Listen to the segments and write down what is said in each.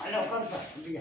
Allá, corta, diga.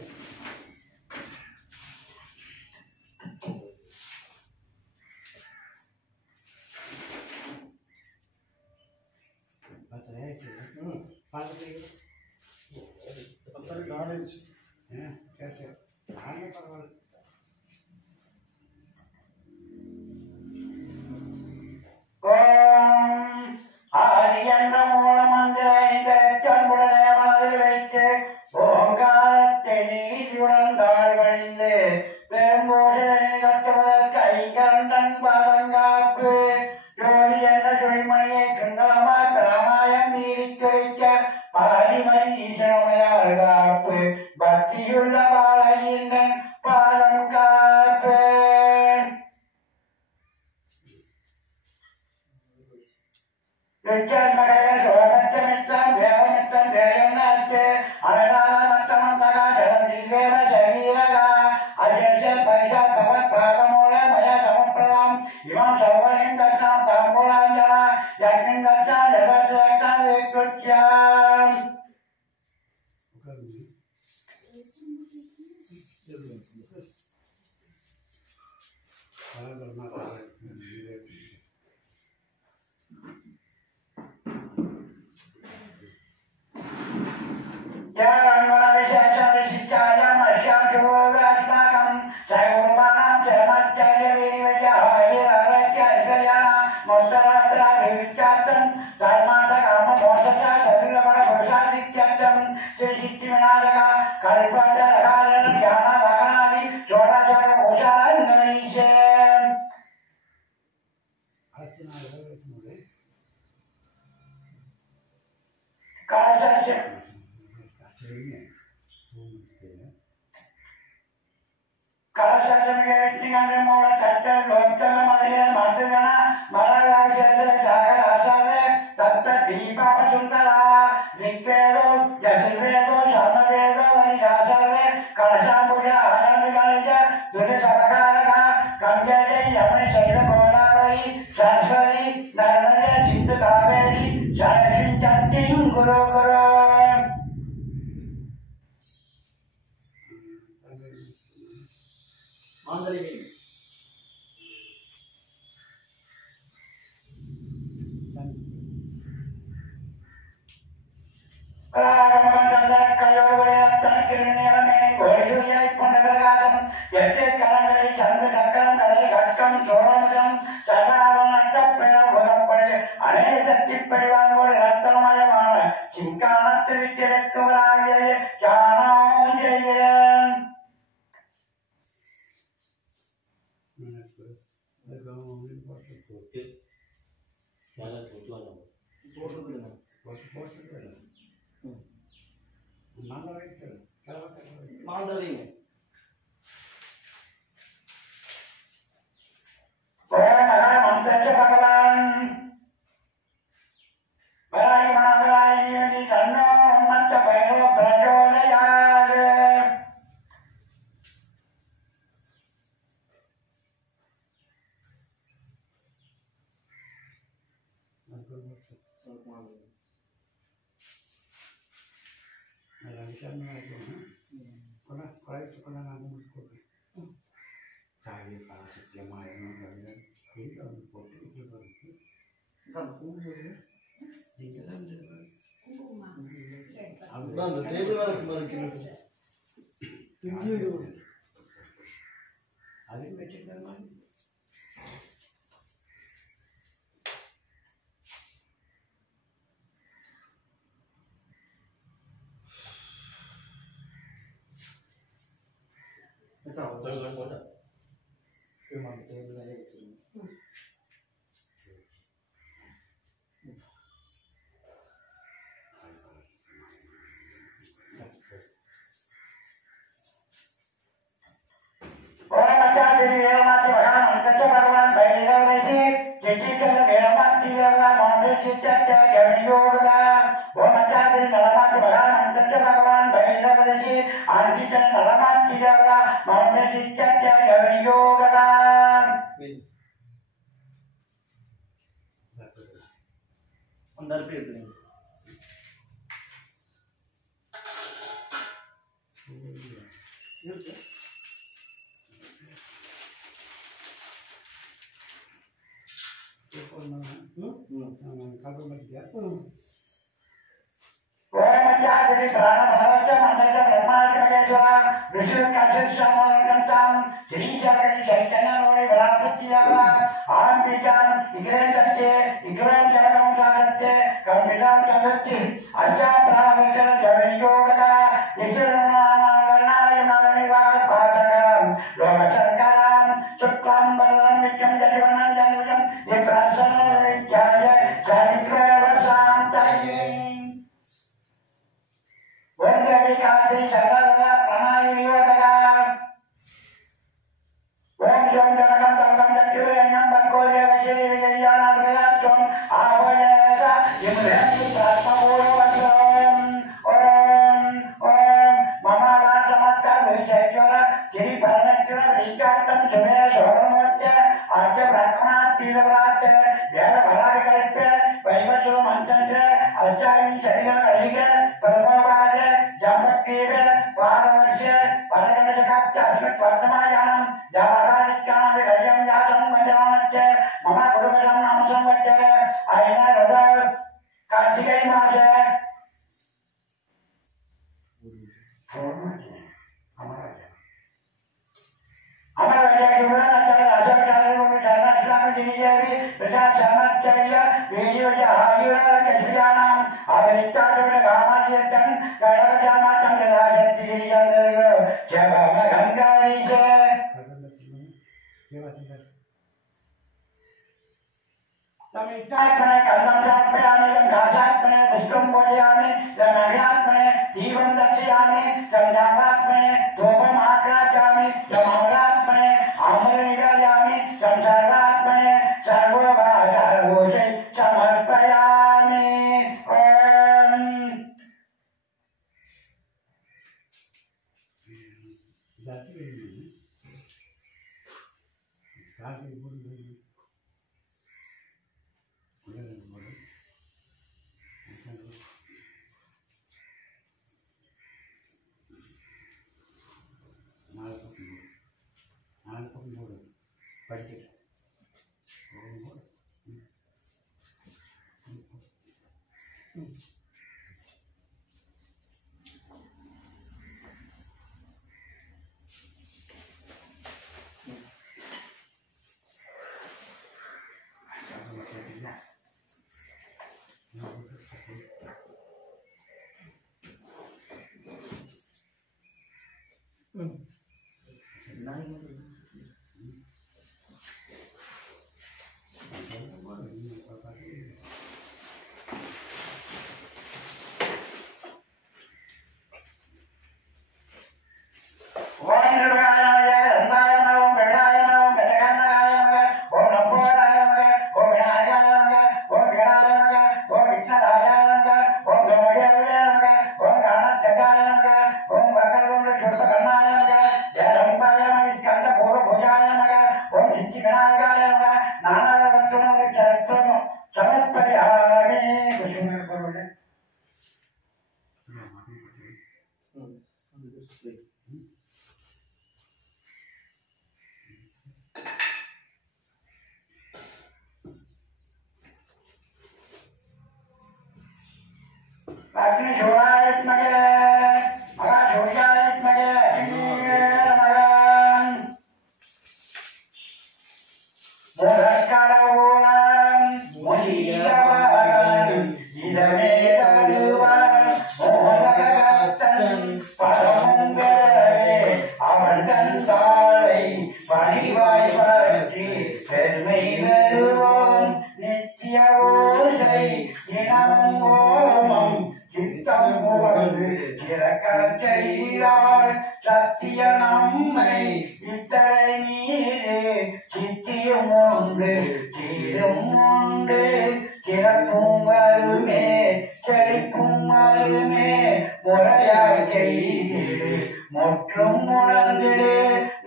அந்த அரிப்பை எடுத்துங்க. இருக்கு கால் பண்ணிட்டியா? ओमज्जाति प्राणभवच मंडल ब्रह्मार्कमेश्वर विष्णु काशेश्वरमंगलम श्री जगन्नाथ चैतन्यरोडे विराजतियाला आंबिकां इग्रेंदते इग्रें जगं साधते कमिलां साधते अज्जा प्राणवचन जगनियोगा ईश्वरनारायणाय नमः पादकरं लोकसरकारं शुक्लां बलं विचं जगवनं जगवनं ये प्रसन्नरित्याय चरित्रवशांतये वंदे कांति शरणा प्रणामि योगा ओम जम जगं तंगं जगुरेणं बकोले वशिरे विजयाना प्रयात्वं आभयसा इन्द्रं प्रात्मभूयो वन्द्रं ओम ओम मम वाचमत्ता विचैक्योर श्री परमेश्वर विचारतं सुमे सोमोच्च आद्य ब्रह्मा तीव्रवात् वेद भराकल्पे वैवस्व मंत्रंच अष्टाविं शरीरं कलिगे परमवाद जामत्रीवे वारवर्षे परगणशकाच्च अस्मत् वर्तमायानं जावारादित्यानां विगयं यासं वचनाच्च मम गुरुवरं नाम संवच्चे अयन रद कार्तिकै मासे अमरजय गुरुनाचार्य राजचार्य गुरुचार्य जिनियेवि प्रसाद समाचार्य वेदियोज आयुर कल्याणं अवैताजुन गामायतन कळजामातं राजति गिरिजनर जगम गंगारीशे तमितात्मने कल्लम समर्पयामि घासात्मने पुष्पं पूजयामि नमयात्मने दीपं दर्शयामि संजापात्मने धूपम् आग्रायामि समरात्मने अमृतं निवेदयामि संसर्वात्मने सर्वभागभूषे समर्पयामि ओम अग्नि छोड़ायत मगे मगा छोड़ायत मगे मगन मोरकारावोन मोहियावन इदमे तरुवन मोहनगसन परमंगले अमरकंतालै पणिवाय पற்றி பெருமை வருவோம் நித்திய ஓசை தினமும் ஓமம் चित्तम उवंदु चिरकच्चैराल सत्य नम्मै इतरै मीरे चित्तियुम उंडु चीरुम उंडु चिरक्कुम वरुमे चलिक्कुम वरुमे मुறையாய் செய்திடு முற்றும் உணர்ந்திடு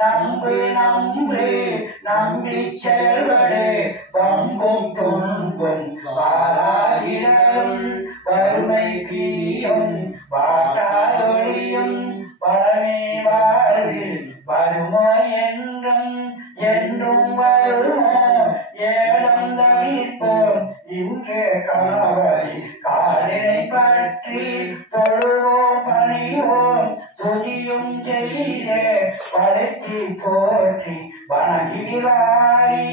நம்பு நம்பு நம்பிச் செயல்படு வம்பும் துன்பும் வாராகிட கணபதி காலினை பற்றி தொழுவோம் பணிவோம் துதியும் செய்தே படைத்து போற்றி வணங்குகிறாரி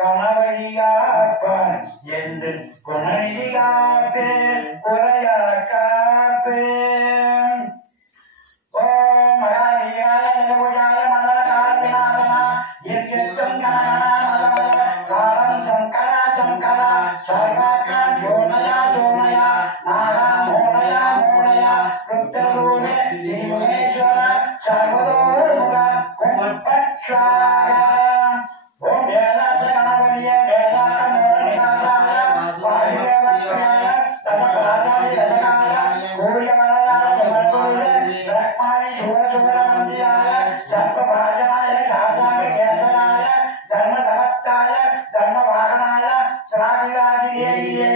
கணபதி காப்பான் என்று குணநிதி காப்பே குறையா காப்பே ஓம் ஹரியாய தேவாய மங்களகாமிநாதன யத்யத்தம் காலம் சங்கரா சங்கரா சர்வகா ஜோனயா ஜோனயா நாரா மோனயா மோனயா ருத்ரரூபே திரிமேஸ்வர சர்வதோமுக கும்பட்சார ஓம் வேதாந்த கணபதிய வேதாந்த மோனகாய வாயுவேவத்யாய தசபாதாய தசகாய கூரியமலயாய ஜமனோய ரக்மாணி சூரசுரமந்தியாய சர்வபாஜனாய ராஜாய கேசனாய தர்மதமத்தாய தர்மவாகனாய ஸ்ராவிராஜிதேவியே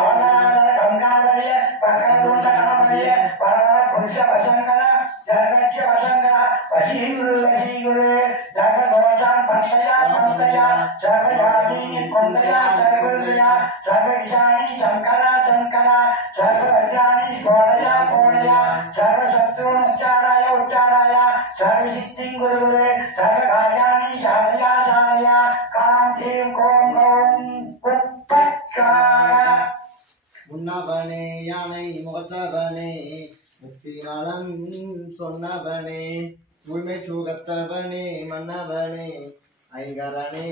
அவதார கங்காவலிய பக்கதுண்ட கணபதிய பரம புருஷ வசங்கர ஜர்வச்ச வசங்கர வசீகுரு வசீகுரு ஜர்வதோஷான் பந்தயா பந்தயா சர்வயாதி பந்தயா சர்வயா சர்வவிஷாணி சங்கரா சங்கரா சர்வவஜ்ராணி சோழயா சோழயா சர்வசத்ருன் உச்சாராய உச்சாராய சர்வசித்திங் குரு சர்வகாரியாணி சாதயா சாதயா காம் தேவ் கோம் கௌம் புட்பட்சார உன்னவனே யானை முகத்தவனே முக்தி நலன் சொன்னவனே தூய்மை சுகத்தவனே மன்னவனே ஐங்கரனே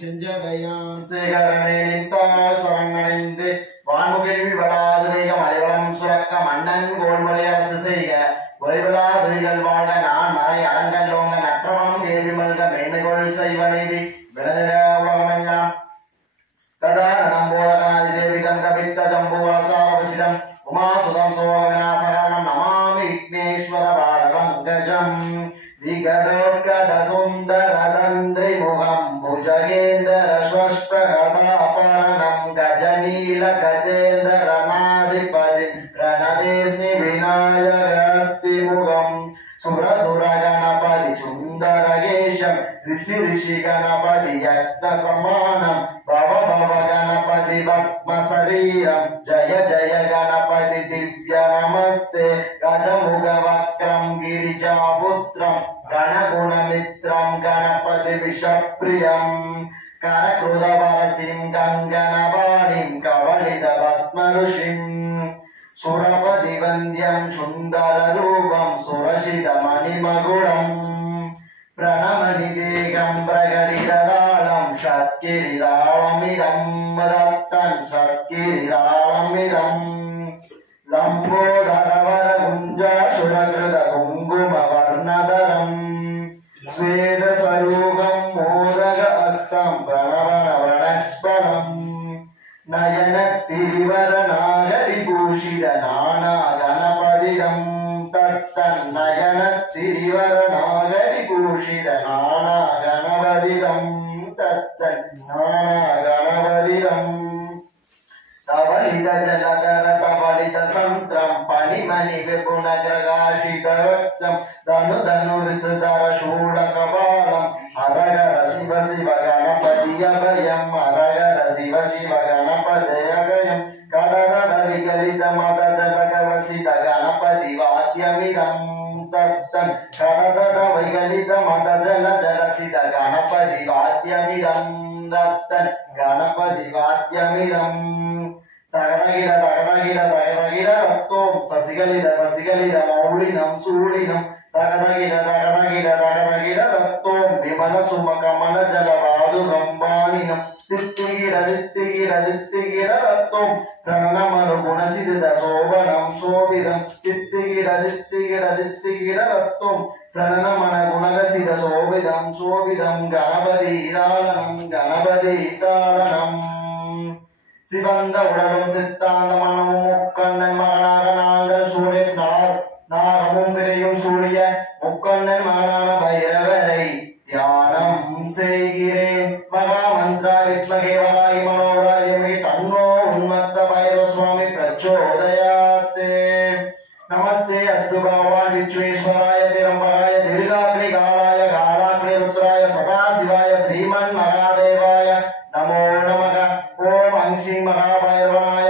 செஞ்சடையான் சேகரனே நின்றால் சரணடைந்து வான்முகில் வளாதுரைகம் அலைவளம் சுரக்க மன்னன் கோல்முறை அரசு செய்க ஒளிவிழாதுகள் வாழ நான் மறை அரங்கல்லோங்க நற்றவம் கேள்வி மல்க மேன்மைகொள் செய்வ நீதி விளநில உலகமெல்லாம் கதாநலம் போதகநாதி சேவிதம் கவித்த ஜம்பூரசாவசிதம் உமாசுதம் சோகவிநாசகரணம் நமாமி விக்னேஸ்வர பாதபங்கஜம் விகடோத்கட சுந்தரதந்திரி முகம் புஜகேந்திர ஸ்வஷ்டகதாபரணம் கஜநீல கஜேந்திர நாதிபதி ரணதேஸ்மி விநாயகஸ்தி முகம் சுரசுர கணபதி சுந்தரகேஷம் ரிஷி ரிஷி கணபதி யக்ன சமானம் பவ பவ கணபதி பத்ம சரீரம் ஜய ஜய கணபதி திவ்ய நமஸ்தே கஜமுக வக்ரம் गिरिजापुत्रं गणगुणमित्रं गणपति विषप्रियं करकृतवासिं गङ्गनवाणिं कवलितपद्मऋषिं सुरपतिवन्द्यं सुन्दररूपं सुरसितमणिमकुटं प्रणमनिदेकं प्रकटिततालं षट्किरीटालमिदं दत्तं षट्किरीटालमिदम् लम्बोदरवरकुञ्जासुरकृत कुङ्कुमवर्णधरम् स्वेदस्वरूपं मोदक हस्तं प्रणवनवनस्पदम् नयनतिरिवरनागरिभूषित नानागणपतिदं तत्तन्नयनतिरिवरनागरिभूषित नानागणपतिदं तत्तन्नानागणपतिदम् तवलित जलधर तवलित संत्रं पणिमणि विपुणग्रगाशित रक्तं धनु धनु विसुधर शूलकपालं हरहर शिव शिव गणपति अभयं हरहर शिव शिव गणपति अभयं करहर विकलित मद जलकवसित गणपति वाद्यमिदं तत्तन् करहर विकलित मद जल जलसित गणपति वाद्यमिदं दत्तन् गणपति वाद्यमिदं तगदगिर तगदगिर तगदगिर रत्तों ससिगलिद ससिगलिद मौलिनं चूलिनं तगदगिर तगदगिर तगदगिर रत्तों विमल सुमकमल जलवादुगं वाणिनं दित्तिगिर दित्तिगिर दित्तिगिर रत्तों प्रणमनुगुणसिद्ध शोभनं शोभितं दित्तिगिर दित्तिगिर दित्तिगिर रत्तों प्रणमनगुणगसिद्ध शोभितं शोभितं गणपतिदारणं சிவந்த உடலும் சித்தாந்த மனமும் முக்கண்ணன் மகனாக நாங்கள் சூழிய நாகமும் பிறையும் சூழிய முக்கண்ணன் மகனான பைரவரை தியானம் செய்கிறேன். மகாமந்திரா வித்மகே வராகி மனோராஜமே தன்னோ உன்மத்த பைரவ சுவாமி பிரச்சோதயாத்தே. நமஸ்தே அஸ்து பகவான் விஸ்வேஸ்வராய திரம்பராய தீர்காக்னி காலாய காலாக்னி ருத்ராய சதாசிவாய ஸ்ரீமன் மகாதேவாய நமோ நமக. ஓம் அங்ஷி மகாபைரவாய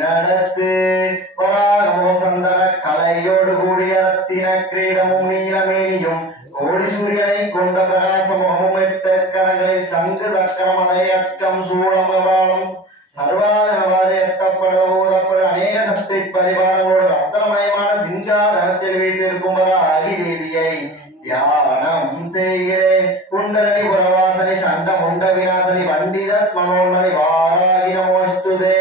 நடத்து வராகமோ சந்தர கலையோடு கூடிய ரத்தின கிரீடமும் நீலமேனியும் கோடி சூரியனை கொண்ட பிரகாசமுகமும் எட்ட கரங்களில் சங்கு சக்கரம் அதயக்கம் சூழமபாலம் சர்வாதனவாறு எட்டப்பட ஊதப்பட அநேக சக்தி பரிவாரங்களோடு ரத்தனமயமான சிங்காதனத்தில் வீட்டிற்கும் வர ஆதிதேவியை தியானம் செய்கிறேன். குண்டலி புறவாசனி சண்ட முண்ட விநாசனி வண்டித ஸ்மனோன்மணி வாராகி நமோஸ்துதே.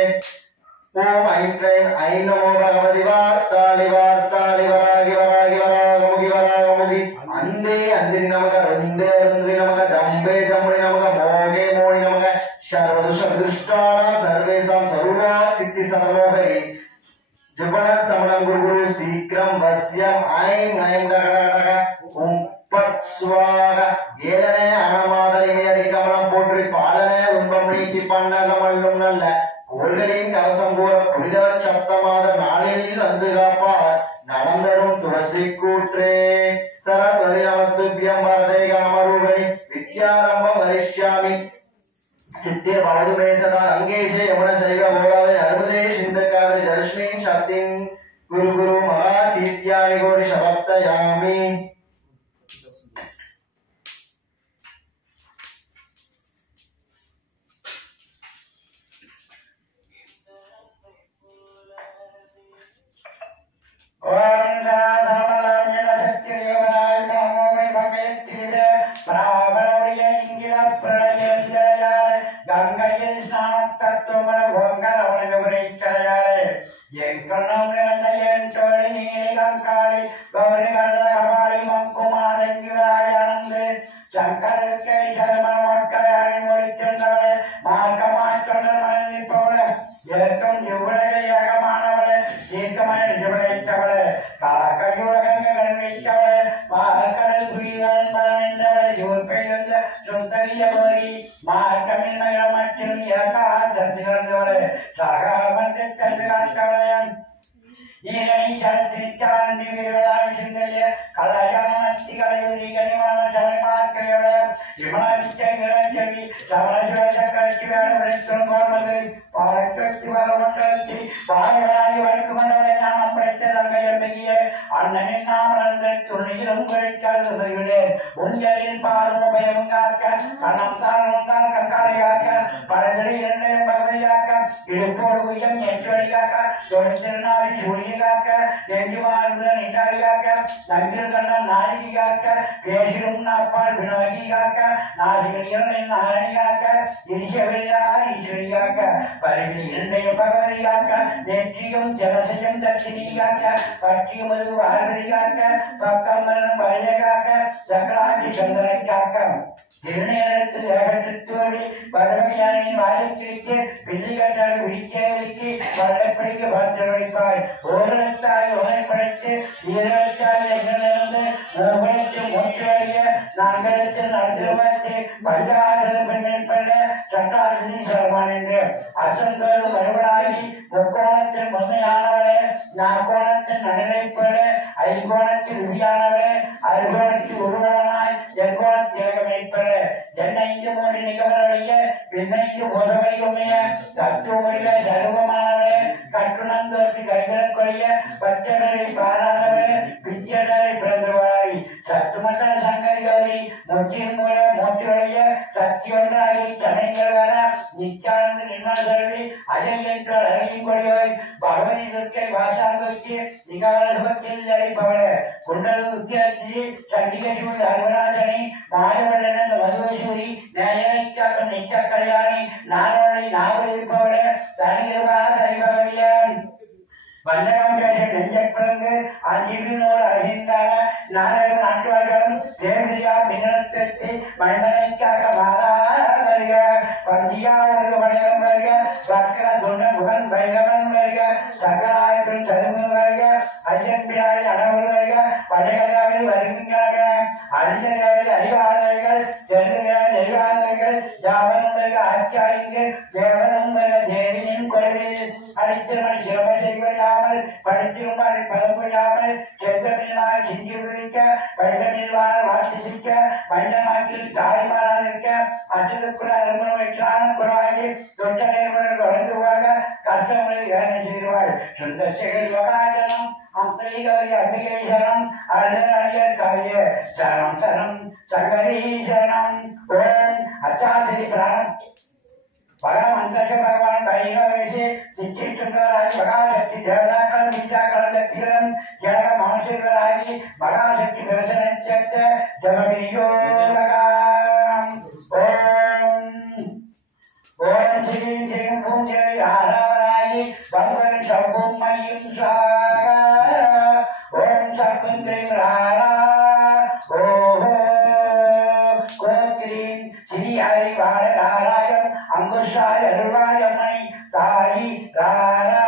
ஓம் ஐம் ஐம் நமோ பகவதி வார்த்தாளி வார்த்தாளி வராகி வராகி வராகமுகி வராகமுகி அந்தே அந்திரி நமக ருந்தே ருந்திரி நமக ஜம்பே ஜம்புரி நமக மோகே மோனி நமக சர்வதுஷ்டானாம் சர்வேஷாம் சர்வா சித்தி சதமோகரி ஜபனஸ்தமனம் குரு குரு சீக்கிரம் வஸ்யம் ஐம் ஐம் கடகடக உம்பட் ஸ்வாக ஏழனே அனமாதலிமே அடிக்கமலம் போற்றி பாலனே துன்பம் நீக்கி பண்ணகமல்லும் நல்ல கோள்களின் கவசம் கூற புனித சப்தமாத நாளில் வந்து காப்பார் நடந்தரும் துளசி கூற்றே. சரஸ்வதி நமத்துபியம் வரதே காமரூபிணி வித்யாரம்பம் வரிஷ்யாமி சித்திய பவதுமே சதா அங்கேஷே யமுன சைவ மூலவே நர்மதே சிந்த காவிரி ஜலஸ்மின் சக்தின் குரு குரு மகா தீத்யானி கோடி சபக்தயாமி. கங்கையில் சாத்தத்துவமன பொங்கல் அவனுக்கு கிடையாது என் கண்ணம் நிறந்த என் தோழி நீலங்காளி கௌரி கபாலி மங்குமானந்து சங்கரத்தை சரமண மக்களை அணிமொழி சென்றவளே மார்க்கமாற்றொன்ற மனதில் போல ஏற்கும் இவ்வுலகை ஏகமானவளே தீர்க்கமான நிஜமடைத்தவளே காக்கையுலகங்கள் வைத்தவளே மார்க்கடல் புரிவன் பலனென்றவளை யூர்பெயர்ந்த சுந்தரிய கோரி மார்க்கமின்மையில மற்றும் ஏகாதத்தி நடந்தவளே சகாமத்தை சென்று காத்தவளையன் நீரை சந்திச்சாந்தி வீரதாய் சிந்தைய கலையானத்தி கலையுதி கனிமான சமயமாக்கியவளே இமாதிச்சை நிறச்செவி சமணசுவச கட்சி வேடவரை சொல்கோள்வது பாரக்கட்சி வரவண்டத்தி பாயவராகி வழக்கு கொண்டவளை நாம் படைத்த தங்கையில் பெரிய அண்ணனின் நாமளந்த துணியிலும் குறைக்காது சொல்கிறேன் உங்களின் பாலும் பயமும் காக்க கண்ணம் தாரம் தான் கங்காலையாக்க பழங்களை இரண்டையும் பகவையாக்க இடுப்போடு உயம் ஏற்று வழிகாக்க தொழிற்சிறனாவி சூழியகாக்க நெஞ்சுமாறுடன் இட்டாளியாக்க நங்கில் கண்ணன் நாயகி காக்க பேசிடும் நாப்பால் வினோகி காக்க நாசிகள் இரண்டையும் நாரணி காக்க இரிசவில்லார் ஈஸ்வரியாக்க பருவில் இரண்டையும் பகவதி காக்க நெற்றியும் ஜலசையும் தர்சினி காக்க பற்றியும் ஒரு வாழ்வழி காக்க பக்கம் மரணம் பழைய காக்க சக்கராட்சி சந்திரனை காக்க திருநேரத்தில் ஏகத்தோடு பரமையானின் வாயை கிழித்து பிள்ளைகள் விழிக்கி வள்ளப்படிக்க பார்த்து வைப்பாய் ஓரத்தாய் உணை படைத்து ஈரத்தாய் எங்களிருந்து மூவனத்து மூச்சுவழிய நான்கத்தில் நடந்து பார்த்து பல்லாதது பெண்ணிற்பல்ல சட்டாசி சரமான் என்று அசந்தோடு மறுபடாகி முக்கோணத்தில் முதன்மையானவளே நாக்கோணத்தில் நடுநிலைப்பட ஐகோணத்தில் ருசியானவளே அறுகோணத்தில் உருவனாய் எங்கோணத்தில் இலகமைப்பட என்னை இங்கு மூடி நிகழ்வழிய பின்னைக்கு உதவியுமைய தத்துவமுடிய சர்வமானவளே கட்டுணந்தோற்றி கைவிடக் கொள்ளைய பச்சடரை பாராதவளே பிச்சடரை பிறந்தவளாய் சத்துமண்டல சங்கரி கௌரி முற்றின் மூல மூச்சுடைய சக்தி ஒன்றாகி சனைகள் வர நிச்சானந்த நிர்மல கல்வி அஜயற்றால் அழகின் கொள்வாய் பகவதி துர்க்கை வாசாந்தோக்கி நிகழ்வத்தில் அளிப்பவளே குண்டல் உத்தியாசி சண்டிகேஸ்வரி அருணாசனி மாயவளன மதுவேஸ்வரி நேயனைக்காக்கும் நிச்ச கல்யாணி நானோடை நாவல் இருப்பவளே தனியிருவா தனிபவளியன் வந்தகம் பேச நெஞ்சப் பிறந்து அஞ்சிவினோடு அழிந்தான நாடகம் நாட்டுவார்களும் தேவதியா மின்னத்தை மன்னனைக்காக மாதா வருக பஞ்சியா வருக வணிகம் வருக வக்கர துண்ட முகன் பைரவன் வருக வருக சங்கராயத்தின் சதுமு வருக ஐயன் பிராடி அனவரு வருக பழையகடாவில் வருகின்றன அறிஞர்கள் அறிவாளர்கள் தென்னுகள் நெறிவாளர்கள் யாவனுடைய ஆச்சாரிக்கு தேவனும் தேவியின் கொள்கையில் அடித்திருமணி சிறப்ப செய்வதாமல் படித்திருமாறு பதம்புரியாமல் செந்தமிழ்மார் சிங்கி உதிக்க வைகமிழ்வான வாட்டி சிக்க வண்ணமாக்கில் தாய்மாராக இருக்க அச்சதுக்குள்ள அருமணம் வைக்கிறான குறவாகி தொட்ட நேர்மணம் தொடர்ந்துவாக கஷ்டமுறை ஏழை செய்வாள் சுந்த சேகர் மகாஜனம் அம்பிகை அம்பிகேசனம் அருணர் காரிய சரணம் சரணம் சங்கரீசனம் ஓம் அச்சாதிரி பிரான் பகவந்தக பகவான் பைகவேசி சிச்சிச்சுந்தராய் மகாசக்தி தேவதாக்கள் வித்யாக்கள் லட்சியம் ஜன மனுஷர்களாகி மகாசக்தி தரிசனச்ச ஜபவியோகம் ஓம் ஓம் ஸ்ரீ ஸ்ரீம் பூஞ்சலி ஆராவராயி பங்கன் சம்பும் மயும் சாக ஓம் சக்குந்திரம் ராரா ஓஹோ கோத்ரீம் ஸ்ரீ ஹரி வாழராயம் அங்குஷாய அருள்வாயம்மனை தாயி ராரா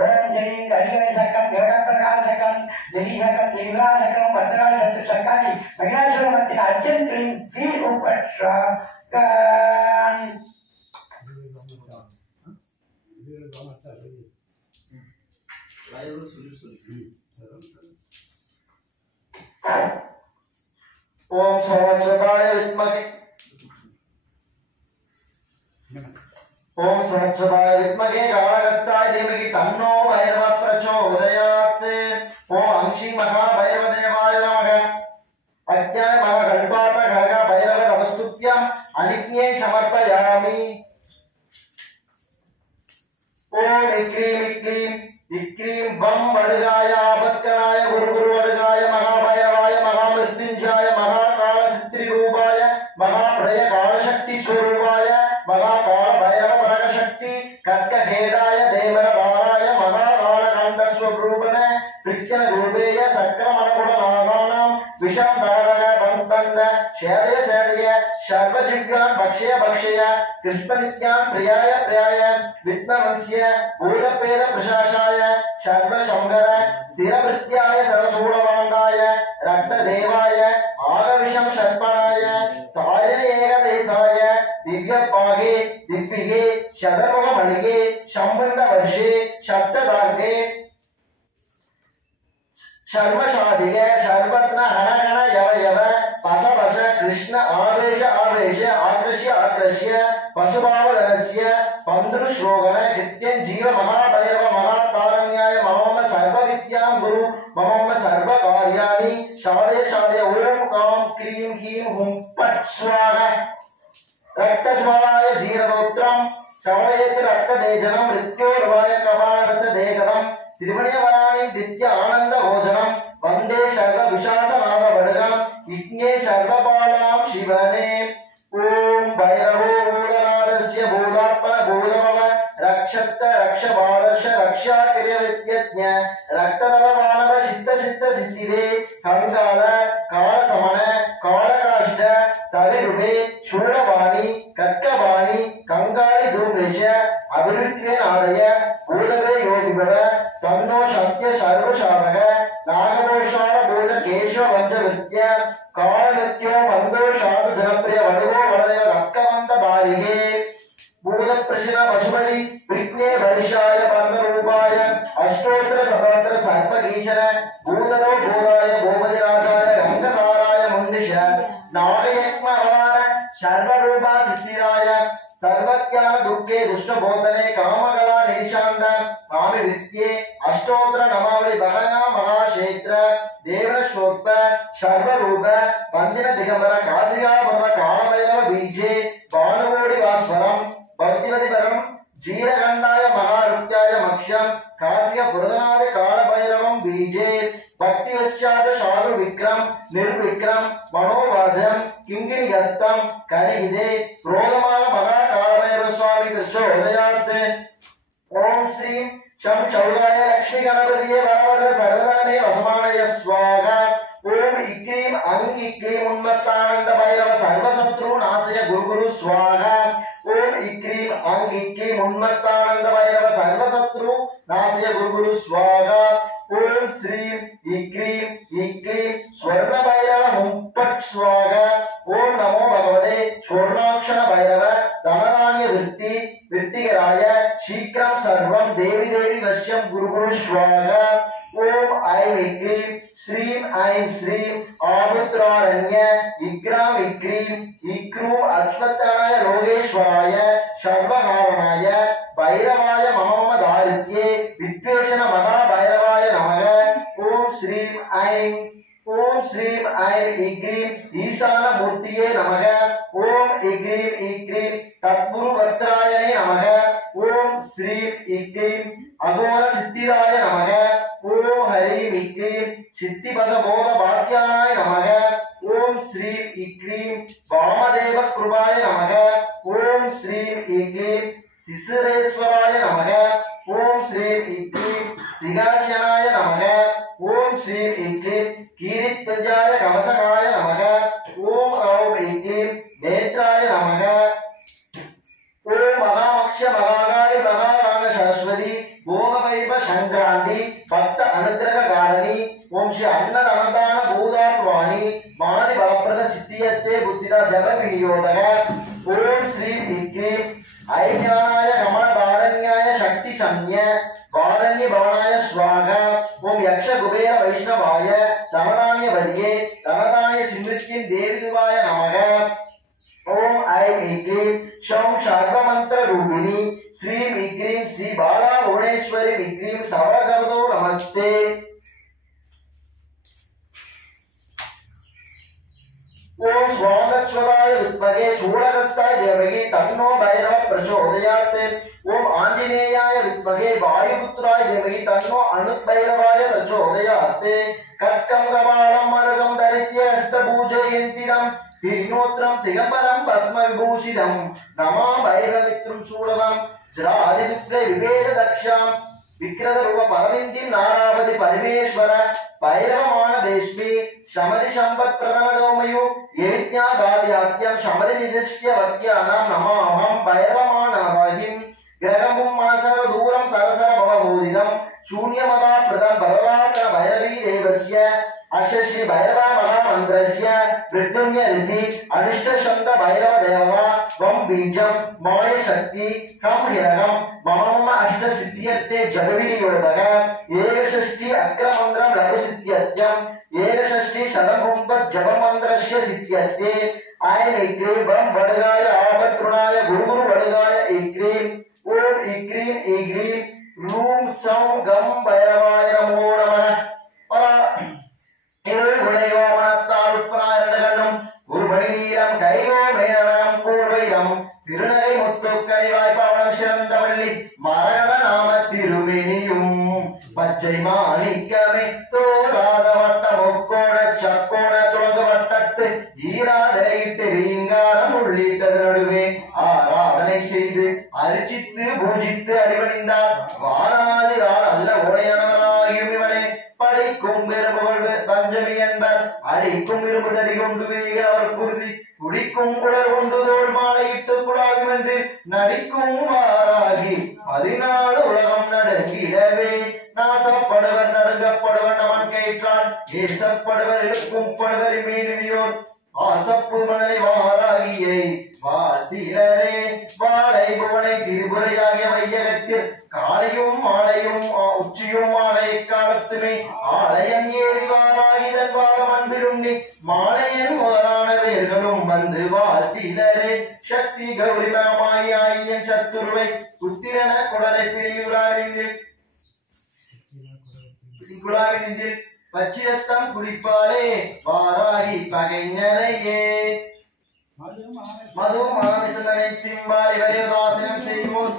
ஓம் ஜெய் கரிகரசக்கம் கிரகப்பிரகாசகம் திரிசகம் திரிவாசகம் பத்ராசத்து சக்காரி மகிழாசுரமத்தின் அர்ஜுன் வீர் உபட்சகன் ஓம் சரஸ்வதாய வித்மகே ஓம் சரஸ்வதாய வித்மகே காளகஸ்தாய தீமகி தன்னோ பைரவ பிரச்சோதயாத் ஓம் அங்ஷி மகா பைரவ தேவாய நமக அஜ்ஞாய மகா கல்பாத கரக பைரவ நமஸ்துப்யம் அனிக்ஞே சமர்ப்பயாமி ஓம் இக்ரீம் இக்ரீம் இக்ரீம் பம் வடுகாய ஆபத்கராய குரு குரு வடுகாய மகாபைரவாய மகாமிருத்யுஞ்சயாய மகாகால சித்திரி ரூபாய மகாபிரய காலசக்தி ஸ்வரூபாய மகாகால பைரவ பரகசக்தி கட்ககேடாய தேவரதாராய மகாகால கண்டஸ்வரூபண பிரிச்சன ரூபேய சக்கரமணகுல நாகானாம் விஷம் தாரக பந்தந்த சேதய சேடய சர்வஜிகான் பக்ஷய பக்ஷய கிருஷ்ணநித்யான் பிரியாய பிரியாய வித்மவன்ஸ்ய பூதபேத பிரசாசாய சர்வசங்கர சிரவிருத்தியாய சரசூடவாண்டாய ரக்ததேவாய ஆகவிஷம் சர்ப்பணாய தாரிண ஏகதேசாய திவ்யபாகே திவ்விகே சதர்முகமணிகே சம்பந்த வருஷே சப்ததார்கே शर्मशादिगे शर्वत्न हण गण यव यव पस पस कृष्ण आवेश आवेश आकृष्य आकृष्य पशुभावधनस्य पंद्रुश्रोगण कृत्यं जीव महाभैरव महातारण्याय मम सर्वविद्यां गुरु मम सर्वकार्याणि शादय शादय ओम काम क्रीं ह्रीं हुं पट् स्वाहा रक्तज्वालाय धीरदोत्रं श्रवणयति रक्तदेजनं मृत्योर्वाय कपालरसदेगदं त्रिवणयवराणि नित्य आनंद भोजनम वंदे सर्व विशासनाद बडगम विज्ञे सर्वपालां शिवने ओम भैरवो भूतनादस्य भूतात्मन भूतमव रक्षत्त रक्षपादर्श रक्षाक्रियविद्यज्ञ रक्ततममानव सिद्ध सिद्ध सिद्धिदे कंकाल कालसमन कालकाष्ठ तविरुडे शूलवाणी कट्कवाणी कंकाली धूम्रेश अभिरुद्रे आदय भूतवे योगिभव तन्नो शक्य सर्वशावक नागमोषाण भूत केशव वंशवृत्य कालगत्यो वंदो शानु जनप्रिय वडवो वडदेव रक्तवंत दारिगे भूत प्रशिर पशुपति विघ्ने वर्षाय पर्णरूपाय अष्टोत्तर सतोत्तर सर्पगीचर भूतरो भूताय भूपतिराजाय गंगसाराय मुंडिश नागयज्ञ सर्वरूपा सिद्धिराय सर्वज्ञान दुःखे दुष्टबोधने कामकला निशांत कामि विद्ये अष्टोत्तर नमावली भगना महाक्षेत्र देवशोत्प सर्वरूप वंदिन दिगंबर काशिकापद कालभैरव बीजे भानुकोटि वास्वरम भक्तिवतिवरम जीरगंडाय महारुत्याय मक्ष्यम काशिक पुरदनादि कालभैरवम बीजे भक्तिवच्चाद शारु विक्रम निर्विक्रम मनोवाद्यम किंकिणी हस्तम कलिदे क्रोधमान महा कालभैरव स्वामी प्रचोदयात् ओम श्री शम चौगाय लक्ष्मी गणपतिये वरवरद सर्वदा मे वसमानय स्वाहा ओम इक्रीम अंग इक्रीम उन्मत्तानंद भैरव सर्वशत्रु नाशय गुरु गुरु स्वाहा ओम इक्रीम अंग इक्रीम उन्मत्तानंद भैरव सर्वशत्रु स्वाहा ओम श्रीं इक्रीं इक्लीं स्वर्ण भैरव मुपट स्वाहा ओम नमो भगवते स्वर्णाक्षर भैरव धनधान्य वृत्तिकराय शीघ्रं सर्वं देवी देवी वश्यं गुरु स्वाहा ओम ऐं इक्लीं श्रीं ऐं श्रीं आमुद्रारण्य इग्राम इक्रीं इक्रूं अश्वत्थाय लोकेश्वराय सर्वकारणाय भैरवाय मम दारिद्र्ये विद्वेषण महाभैरवाय नमः ओम श्रीं ऐं इक्रीं ईशान मूर्तिये नमः ओम इक्रीं तत्पुरुवक्त्रायणे नमः ओम श्रीं इक्रीं अघोर सिद्धिदाय नमः ओम हरिं इक्रीं सिद्धिपदबोध भाग्याय नमः ओम श्रीं इक्रीं वामदेव कृपाय नमः ओम श्रीं इक्रीं शिशिरेश्वराय नमः ओम श्रीं इक्रीं सिंहासनाय नमः ओम श्रीं इक्रीं कीर्तिध्वजाय कवचकाय नमः ओम औं इक्रीं नेत्राय नमः ओम महामक्ष महाकाली महाराण सरस्वती भोगवैभ संक्रांति भक्त अनुग्रह कारणी ओम श्री अन्नदान भूतात्वानि मादि बलप्रद सिद्धियते बुद्धिदा जग विनियोगः ओम श्री इक्रीं ऐज्ञानाय कमलधारण्याय शक्ति संज्ञ वारण्य भवनाय स्वाहा ओम यक्ष कुबेर वैष्णवाय धनधान्य वर्ये धनधान्य स्मृतिं देवीदेवाय नमः ओम ऐं इक्रीं शं सर्वमंत्र रूपिणी श्रीं इक्रीं श्री बाला भुवनेश्वरी इक्रीं सर्वगतो नमस्ते ओम स्वागतस्वराय विद्महे शूलहस्ताय धीमहि तन्नो भैरवः प्रचोदयात् ओम आंजनेयाय विद्महे वायुपुत्राय धीमहि तन्नो अनुभैरवाय प्रचोदयात् कट्कं कपालं मरगं धरित्य हस्तपूजयन्तिदं तिर्नोत्रं दिगंबरं भस्म विभूषितं नमो भैरवमित्रं शूलवं जरादिदुग्रे विभेद दक्षां विक्रद रूप परमिंदि नारावति परमेश्वर भैरवमान देश्मी शमदि संपत् प्रधान दोमयु यज्ञादाद्यात्यं शमदि निजस्य वक्यानां नमाहं भैरवमान राहिं ग्रहमुं मनसर दूरं सरसर भवभूदिनं शून्यमदा प्रदं भगवान् भैरवी देवस्य अशश्री भैरवा महामंत्रस्य मृत्युंजय ऋषि अनिष्ट शब्द भैरव देवता वम बीजम माय शक्ति कम हिरगम मम अष्ट सिद्ध्यर्थे जगविनियोगः एकषष्टि अग्रमंत्रं लघु सिद्ध्यत्यं एकषष्टि शतकुंभ जपमंत्रस्य सिद्ध्यर्थे ऐं इक्रीं वम वडगाय आपत्रुणाय गुरु वडगाय इक्रीं ओम इक्रीं इक्रीं रूम सं गम भैरवाय नमो नमः திருநகை முத்துக்கை வாய்ப்பாவனம் சிறந்தவள்ளி மரகத நாம திருமேனியும் பச்சை மாணிக்கமே தோராத வட்ட முக்கோண சக்கோண துளக வட்டத்து ஈராத இட்டு ரீங்காரம் உள்ளிட்டது நடுவே ஆராதனை செய்து அர்ச்சித்து பூஜித்து அடிபணிந்தார் வாராதிரால் அல்ல உடையவனாகியும் இவனே படிக்கும் பெரும்புகழ் பஞ்சமி என்பர் அடிக்கும் இருபுதடி கொண்டு வீகள் அவர் குருதி குடிக்கும் குளர் கொண்டு தோல் மாலையிட்டு குழாவும் என்று நடிக்கும் வாராகி 14 உலகம் நடுங்கிடவே நாசப்படுவர் நடுங்கப்படுவர் நமன் கேட்டான் ஏசப்படுவர் இழுக்கும் படுவர் மீனியோர் ஆசப்பு மலை வாராகியை வாழ்த்திடரே வாழை புவனை திரிபுரையாகிய வையகத்தில் காலையும் மாலையும் உச்சியும் மாலை காலத்துமே ஆலயம் ஏறி வாராகிதன் வாரம் அன்பிடுண்டி மாலையன் முதலான வேர்களும் வந்து வாழ்த்திடரே சக்தி கௌரிமமாய் ஆயின் சத்துருவை புத்திரன குடலை பிடிகுழாவினில் பச்சிரத்தம் குடிப்பாளே வாராகி பகைஞரையே மது மாமிசனை திம்பாலி வரையதாசனம் செய்வோர்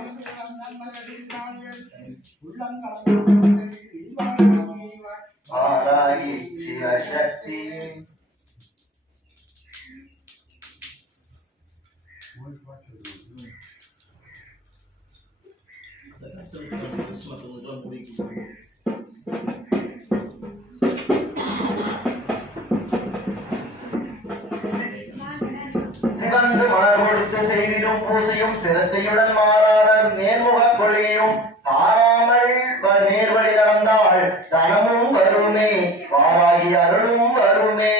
வாராகி சிவசக்தி சிவந்து மலர் கொடுத்து செய்திடும் பூசையும் சிரத்தையுடன் மாறாத நேர்முக கொள்கையும் தாராமல் நேர்வழி நடந்த தனமும் வருமே வாராகி அருளும் வருமே.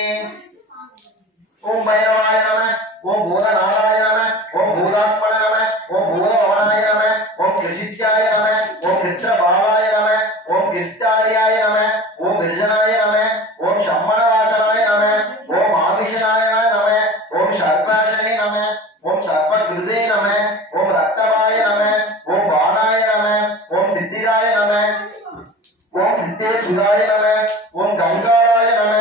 ஓம் பைரவாய நம, ஓம் பூதநாதாய நம, ஓம் பூதாத்மன நம, ஓம் பூதபவனாய நம, ஓம் கிருஷித்யாய நம, ஓம் கிருஷ்ணபாலாய நம, ஓம் கிருஷ்டாரியாய நம, ஓம் விருஜனாய நம, ஓம் சம்மணவாசனாய நம, ஓம் ஆதிஷனாய நம, ஓம் சர்பாசனே நம, ஓம் சர்பகிருதே நம, ஓம் ரக்தபாய நம, ஓம் பானாய நம, ஓம் சித்திராய நம, ஓம் சித்தேஸ்வராய நம, ஓம் கங்காராய நம,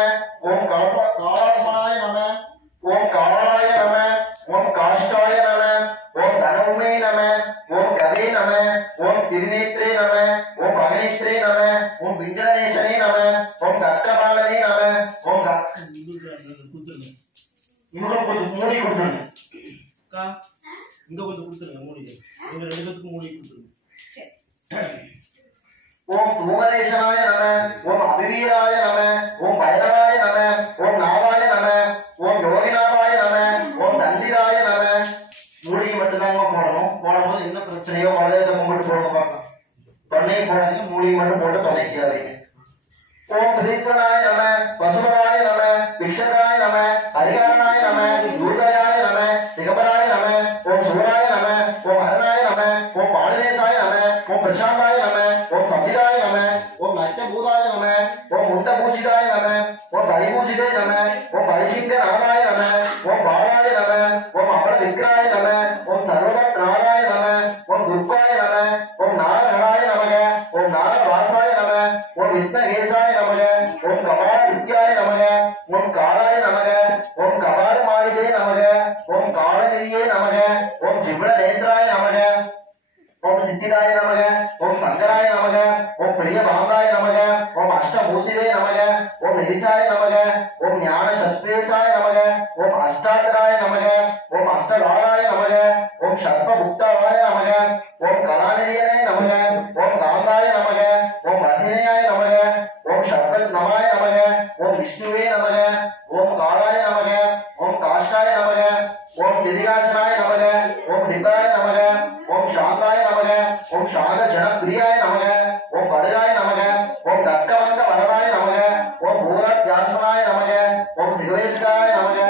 ஓம் காளாஸ்மனாய நம, ஓம் காளாய நம, ஓம் காஷ்டாய நம, ஓம் தனவுமே நம, ஓம் கவே நம, ஓம் திருநேத்ரே நம, ஓம் பகனேத்ரே நம, ஓம் விங்கடேசனே நம, ஓம் கர்க்கபாலனே நம, ஓம் மூடி கொடுத்துருங்க. இங்க கொஞ்சம் கொடுத்துருங்க மூடி. எங்க 2 பேத்துக்கு மூடி கொடுத்துருங்க. ஓம் தூமரேசனாய நம, ஓம் அபிவீராய நம, ஓம் பைரவாய நம, ஓம் நாதாய நம, ஓம் யோகிநாதாய நம, ஓம் தந்திராய நம. மூடிக்கு மட்டும்தாங்க போடணும். போடும்போது என்ன பிரச்சனையோ அதை கும்பிட்டு போட பார்க்கலாம். தொன்னை போடாதீங்க, மூடிக்கு மட்டும் போட்டு தொலைக்காதீங்க. ஓம் பிரதீபனாய நம, வசுபராய நம, விக்ஷகாய நம, ஹரிகாரனாய நம, யூதயாய நம, திகம்பராய நம, ஓம் சூராய நம, ஓம் ஹரனாய நம, ஓம் பாலதேசாய நம, ஓம் பிரசாந்தாய நம, ஓம் சந்திராய நம, ஓம் நட்டபூதாய நம, ஓம் முண்டபூஷிதாய நம, ஓம் பரிபூஜிதே நம, ஓம் பரிசிங்க நாராய நம, ஓம் பாலாய நம, ஓம் அபர விக்ராய நம, ஓம் சர்வபத் நாராய நம, ஓம் துர்காய நம, ஓம் நாரகணாய நமக, ஓம் நாரவாசாய நம, ஓம் வித்மகேசாய நமக, ஓம் கபால வித்யாய நமக, ஓம் காலாய நமக, ஓம் கபால மாளிகே நமக, ஓம் காலநிதியே நமக, ஓம் ஜிப்ர நேத்ராய நமக, ஓம் சித்திராய நமக, ஓம் சங்கராய நமக, ஓம் பிரிய பாந்தாய நமக, ஓம் அஷ்டமூர்த்திதே நமக, ஓம் நிதிசாய நமக, ஓம் ஞான சத்வேசாய நமக, ஓம் அஷ்டாதராய நமக, ஓம் அஷ்டகாராய நமக, ஓம் சர்ப்பபுக்தாவாய நமக, ஓம் கலாநிதியனே நமக, ஓம் காந்தாய நமக, ஓம் ரசினையாய நமக, ஓம் சர்பத் நமாய நமக, ஓம் விஷ்ணுவே நமக, ஓம் காலாய நமக, ஓம் காஷ்டாய நமக, ஓம் திரிகாசனாய நமக, ஓம் திபாய நமக, ஓம் சாந்தாய நமக, ஓம் சாந்த ஜனப்பிரியாய நமக, ஓம் படுகாய நமக, ஓம் தர்க்கவங்க வரதாய நமக, ஓம் பூதத்யாத்மனாய நமக, ஓம் சிவேஷ்காய நமக,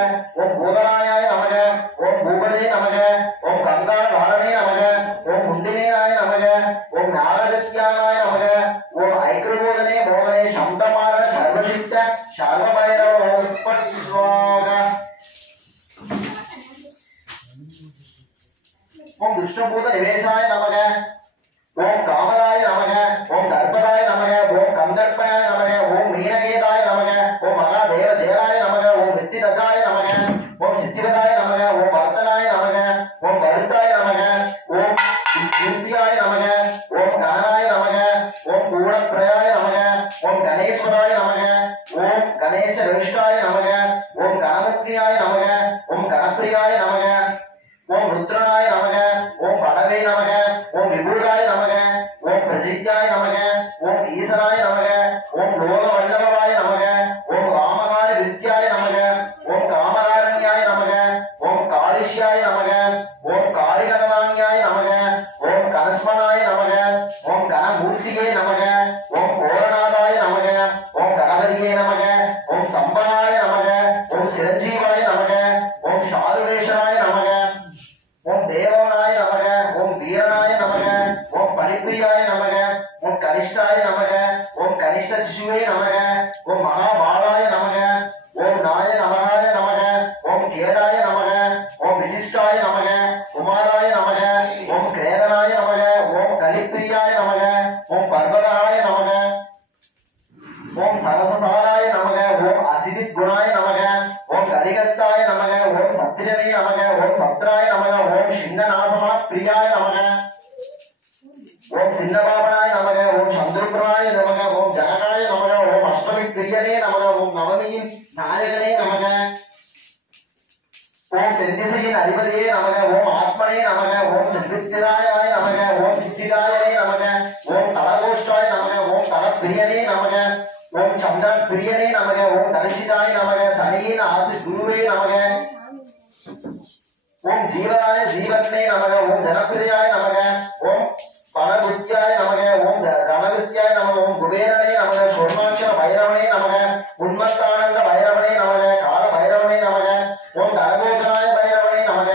ஓம் பூதராயாய நமக, ஓம் பூபதே நமக, ஓம் கங்கா தாரணே நமக, ஓம் முண்டினேனாய நமக, ஓம் நாகதித்யானாய நமக, ஓம் ஐக்ரபோதனே மோகனே சப்தமாரண சர்வசித்த சர்வபைரவ உற்பத்தி ஸ்லோகா. ஓம் விஷ்ணுபூத நிவேசாய நமக, ஓம் காமராய நமக, ஓம் தர்பதாய நமக, ஓம் கந்தர்ப்பயாய நமக, ஓம் மீனகேதாய நமக, ஓம் மகாதேவ ஜெயராய நமக, ஓம் வித்திததாய நமக, ஓம் சித்திவதாய நமக, ஓம் வர்த்தனாய நமக, ஓம் வருத்தாய நமக, ஓம் கீர்த்தியாய நமக, ஓம் கணனாய நமக, ஓம் கூடப்பிரயாய நமக, ஓம் கணேஸ்வராய நமக, ஓம் கணேச விஷ்டாய நமக, ஓம் கணமுக்தியாய நமக, ஓம் கணப்பிரியாய நமக, ஓம் ருத்ரனாய நமக, ஓம் படவே நமக, ஓம் விபூதாய நமக, ஓம் பிரஜித்யாய நமக, ஓம் ஈசனாய நமக, ஓம் லோக வல்லவாய நமக, ஓம் ராமகார வித்யாய நமக, ஓம் காமராரண்யாய நமக, ஓம் காளிஷ்யாய நமக, ஓம் காளிகதனான்யாய நமக, ஓம் கனஸ்மனாய நமக, ஓம் கணமூர்த்தியே நமக, ஓம் கோரநாதாய நமக, ஓம் கணபதியே நமக, ஓம் சம்பனாய நமக, ஓம் சிரஞ்சீவாய நமக, ஓம் சாருவேஷனாய நமக, ஓம் தேவனாய நமக, ஓம் வீரனாய நமக, ஓம் பரிப்பிரியாய நமக, ஓம் கனிஷ்டாய நமக, ஓம் கனிஷ்ட சிசுவே நமக, ஓம் மகாபாலாய நமக, ஓம் நாய நமகாய நமக, ஓம் கேடாய நமக, ஓம் விசிஷ்டாய நமக, குமாராய நமக, ஓம் கிரேதனாய நமக, ஓம் கலிப்பிரியாய நமக, ஓம் பர்வதாய நமக, ஓம் சரசசாராய நமக, ஓம் அசிதித் குணாய நமக, ஓம் கலிகஸ்தாய நமக, ஓம் சத்திரனே நமக, ஓம் சத்ராய நமக, ஓம் சின்னநாசமா பிரியாய நமக, ஓம் சின்னபாபனாய நமக, ஓம் சந்திரபிராய நமக, ஓம் ஜனகாய நமக, ஓம் அஷ்டமி பிரியனே நமக, ஓம் நவமியின் நாயகனே நமக, ஓம் தென்திசையின் அதிபதியே நமக, ஓம் ஆத்மனே நமக, ஓம் சித்திராய நமக, ஓம் சித்திராயனே நமக, ஓம் தலகோஷ்டாய நமக, ஓம் தலப்பிரியனே நமக, ஓம் சந்திர பிரியனே நமக, ஓம் தரிசிதாய நமக, சனியின் ஆசி குருவே நமக, ஓம் ஜீவராய ஜீவத்னே நமக, ஓம் ஜனப்பிரியாய நமக, ஓம் பணவித்யாய நமக, ஓம் தனவித்யாய நமக, ஓம் குபேரனே நமக சொர்ணாட்சர பைரவனே நமக உன்மத்தானந்த பைரவனே நமக கால பைரவனே நமக ஓம் தலகோசனாய பைரவனே நமக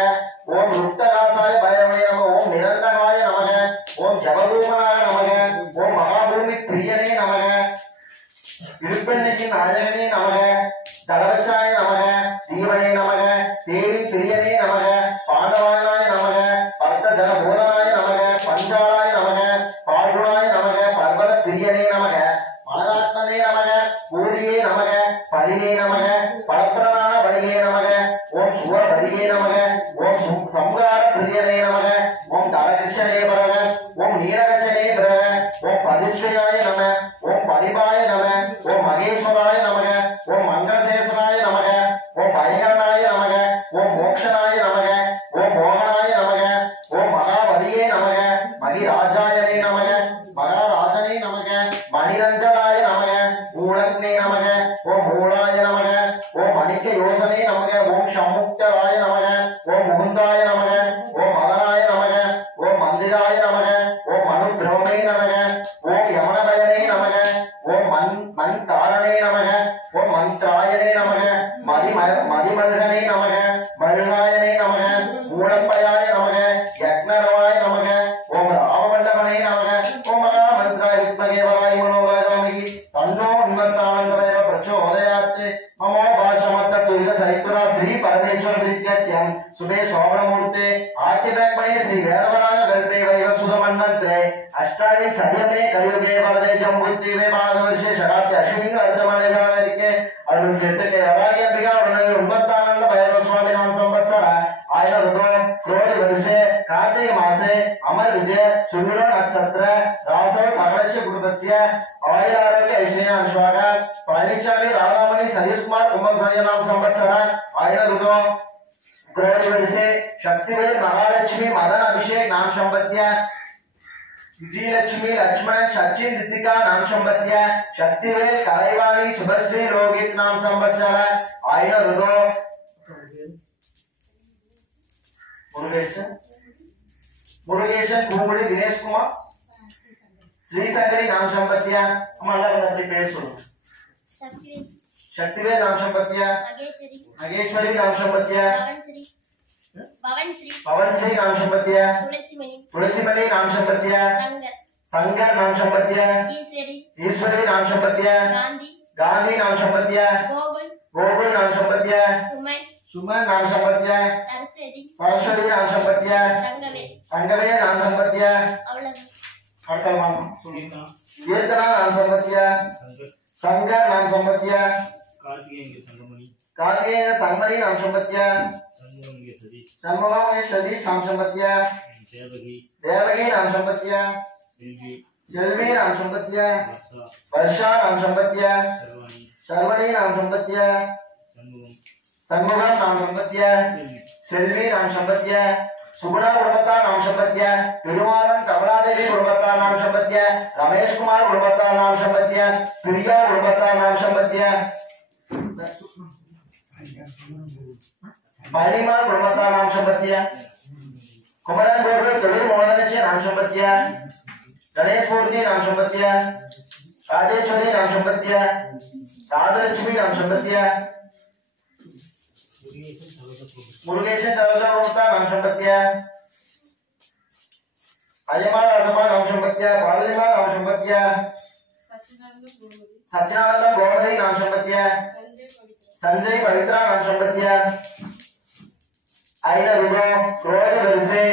ஓம் ருக்தகாசாய பைரவனே நமக ஓம் நிரந்தகாய நமக ஓம் ஜபபூமனாய நமக ஓம் மகாபூமி பிரியனே நமக விழுப்பெண்ணின் நாயகனே நமக தலவசாய நமக தீவனே நமக தேவி பிரியனே நமக பாண்டவாயனாய நமக பர்த்த ஜனபோதனாய நமக பஞ்சாலாய நமக பால்குணாய நமக பர்வத பிரியனே நமக மலராத்மனே நமக பூரியே நமக பரிவே நமக பலப்பிரதான பலியே நமக ஓம் சுவர பலியே நமக ஓம் சம்ஹார பிரியனே நமக ஓம் தரகிருஷ்ணனே பரக ஓம் நீலகச்சனே பரக ஓம் பதிஸ்ரயாய நம ஓம் பரிபாய நம ஓம் மகேஸ்வராய நமக ஓம் மங்களசேசனாய நமக ஓம் பயங்கரனாய நமக ஓம் மோக்ஷனாய நமக ஓம் மோகனாய நமக ஓம் மகாபலியே நமக மகிராஜாயனே நமக மகாராஜனே நமக மணிரஞ்சனாய நமக மூலக்னே நமக ஓம் மூலாய நமக ஓம் மணிக்க யோசனே நமக ஓம் சம்முக்தராய நமக ஓம் முகுந்தாய நமக ஓம் மதனாய நமக ஓம் மந்திராய நமக ஓம் மனுபிரமே நமக ஓம் யமனபயனே நமக ஓம் மண் தாரணே நமக ஓம் மந்த்ராயனே நமக மதிமல்கனே நமக மழுகாயனே நமக மூலப்பயாய நமக யக்னரவாய நமக ஓம் ராமமண்டபனே நமக ஓம் மகாமந்திராய வித்மகே வராய மனோராஜாமகி தன்னோ உன்மத்தானந்தமேவ பிரச்சோதயாத் மமோ பாஷமத்த துரித சரித்துரா ஸ்ரீ பரமேஸ்வர வித்யாத்யம் சுபே சோமனமூர்த்தே ஆத்யபக்மயே ஸ்ரீ வேதவராய கல்பே வைவ சுதமன்வந்த்ரே அஷ்டாவின் சதயமே கலியுகே வரதே ஜம்புத்திவே மாதவர்ஷே ஷடாப்தி அஸ்வின் வர்த்தமானே வியாகரிக்கே அருள் சேத்தகே வராய பிரியா வரணே உன்மத்தானந்த பைரவ சுவாமி நாம சம்பத்சர ஆயுத ருதோ क्रोध वर्षे कार्तिक मासे अमर विजय सुमिरो नक्षत्र रासव सकलस्य कुटुंबस्य आयुर आरोग्य ऐश्वर्य अनुष्वाग पळनिचामी राधामणि सतीश कुमार कुंभम संजय संवत्सर आयुर ऋतु क्रोध वर्षे शक्तिवेल महालक्ष्मी मदन अभिषेक नाम संपत्य विजयलक्ष्मी लक्ष्मण सचिन ऋतिका नाम संपत्य शक्तिवेल कलैवाणी शुभश्री रोहित नाम संवत्सर आयुर ऋतु मुरुगेशन कुमुड़ी दिनेश कुमार श्री संकरी नाम संपत्तिया हमारा अपने पेड़ सुनो शक्तिवेल नाम संपत्तिया नागेश्वरी नाम संपत्तिया पवनश्री नाम संपत्तिया तुलसीमणि नाम संपत्तिया संकर नाम संपत्तिया ईश्वरी नाम संपत्तिया गांधी नाम संपत्तिया गोकुल नाम संपत्तिया सुमन नाम संपत्तिया सरस्वती नाम संपत्तिया संगवे नाम संपत्तिया कीर्तना नाम संपत्तिया शंकर नाम संपत्तिया कार्तिकेय संगमणि नाम संपत्तिया षण्मुखम सतीश नाम संपत्तिया देवकी नाम संपत्तिया सेल्वी नाम संपत्तिया वर्षा नाम संपत्तिया शर्वणी नाम संपत्तिया सन्मुखम नाम संपत्तिया सेल्वी नाम संपत्तिया सुगुणा गुणवत्ता नाम संपत्तिया तिरुमारन कमलादेवी गुणवत्ता नाम संपत्तिया रमेश कुमार गुणवत्ता नाम संपत्तिया प्रिया गुणवत्ता नाम संपत्तिया महिमा गुणवत्ता नाम संपत्तिया कुमरन गोरे कलूर मोहनचे नाम संपत्तिया गणेश मूर्ति नाम संपत्तिया राजेश्वरी नाम संपत्तिया राजलक्ष्मी नाम संपत्तिया मुरुगेशन तलवजा नाम संपत्तिया अजमा अजमा नाम संपत्तिया पार्वतीमा नाम संपत्तिया सच्चिदानंद गौड़ई नाम संपत्तिया संजय पवित्रा नाम संपत्तिया आयुर ऋतु क्रोध वर्षे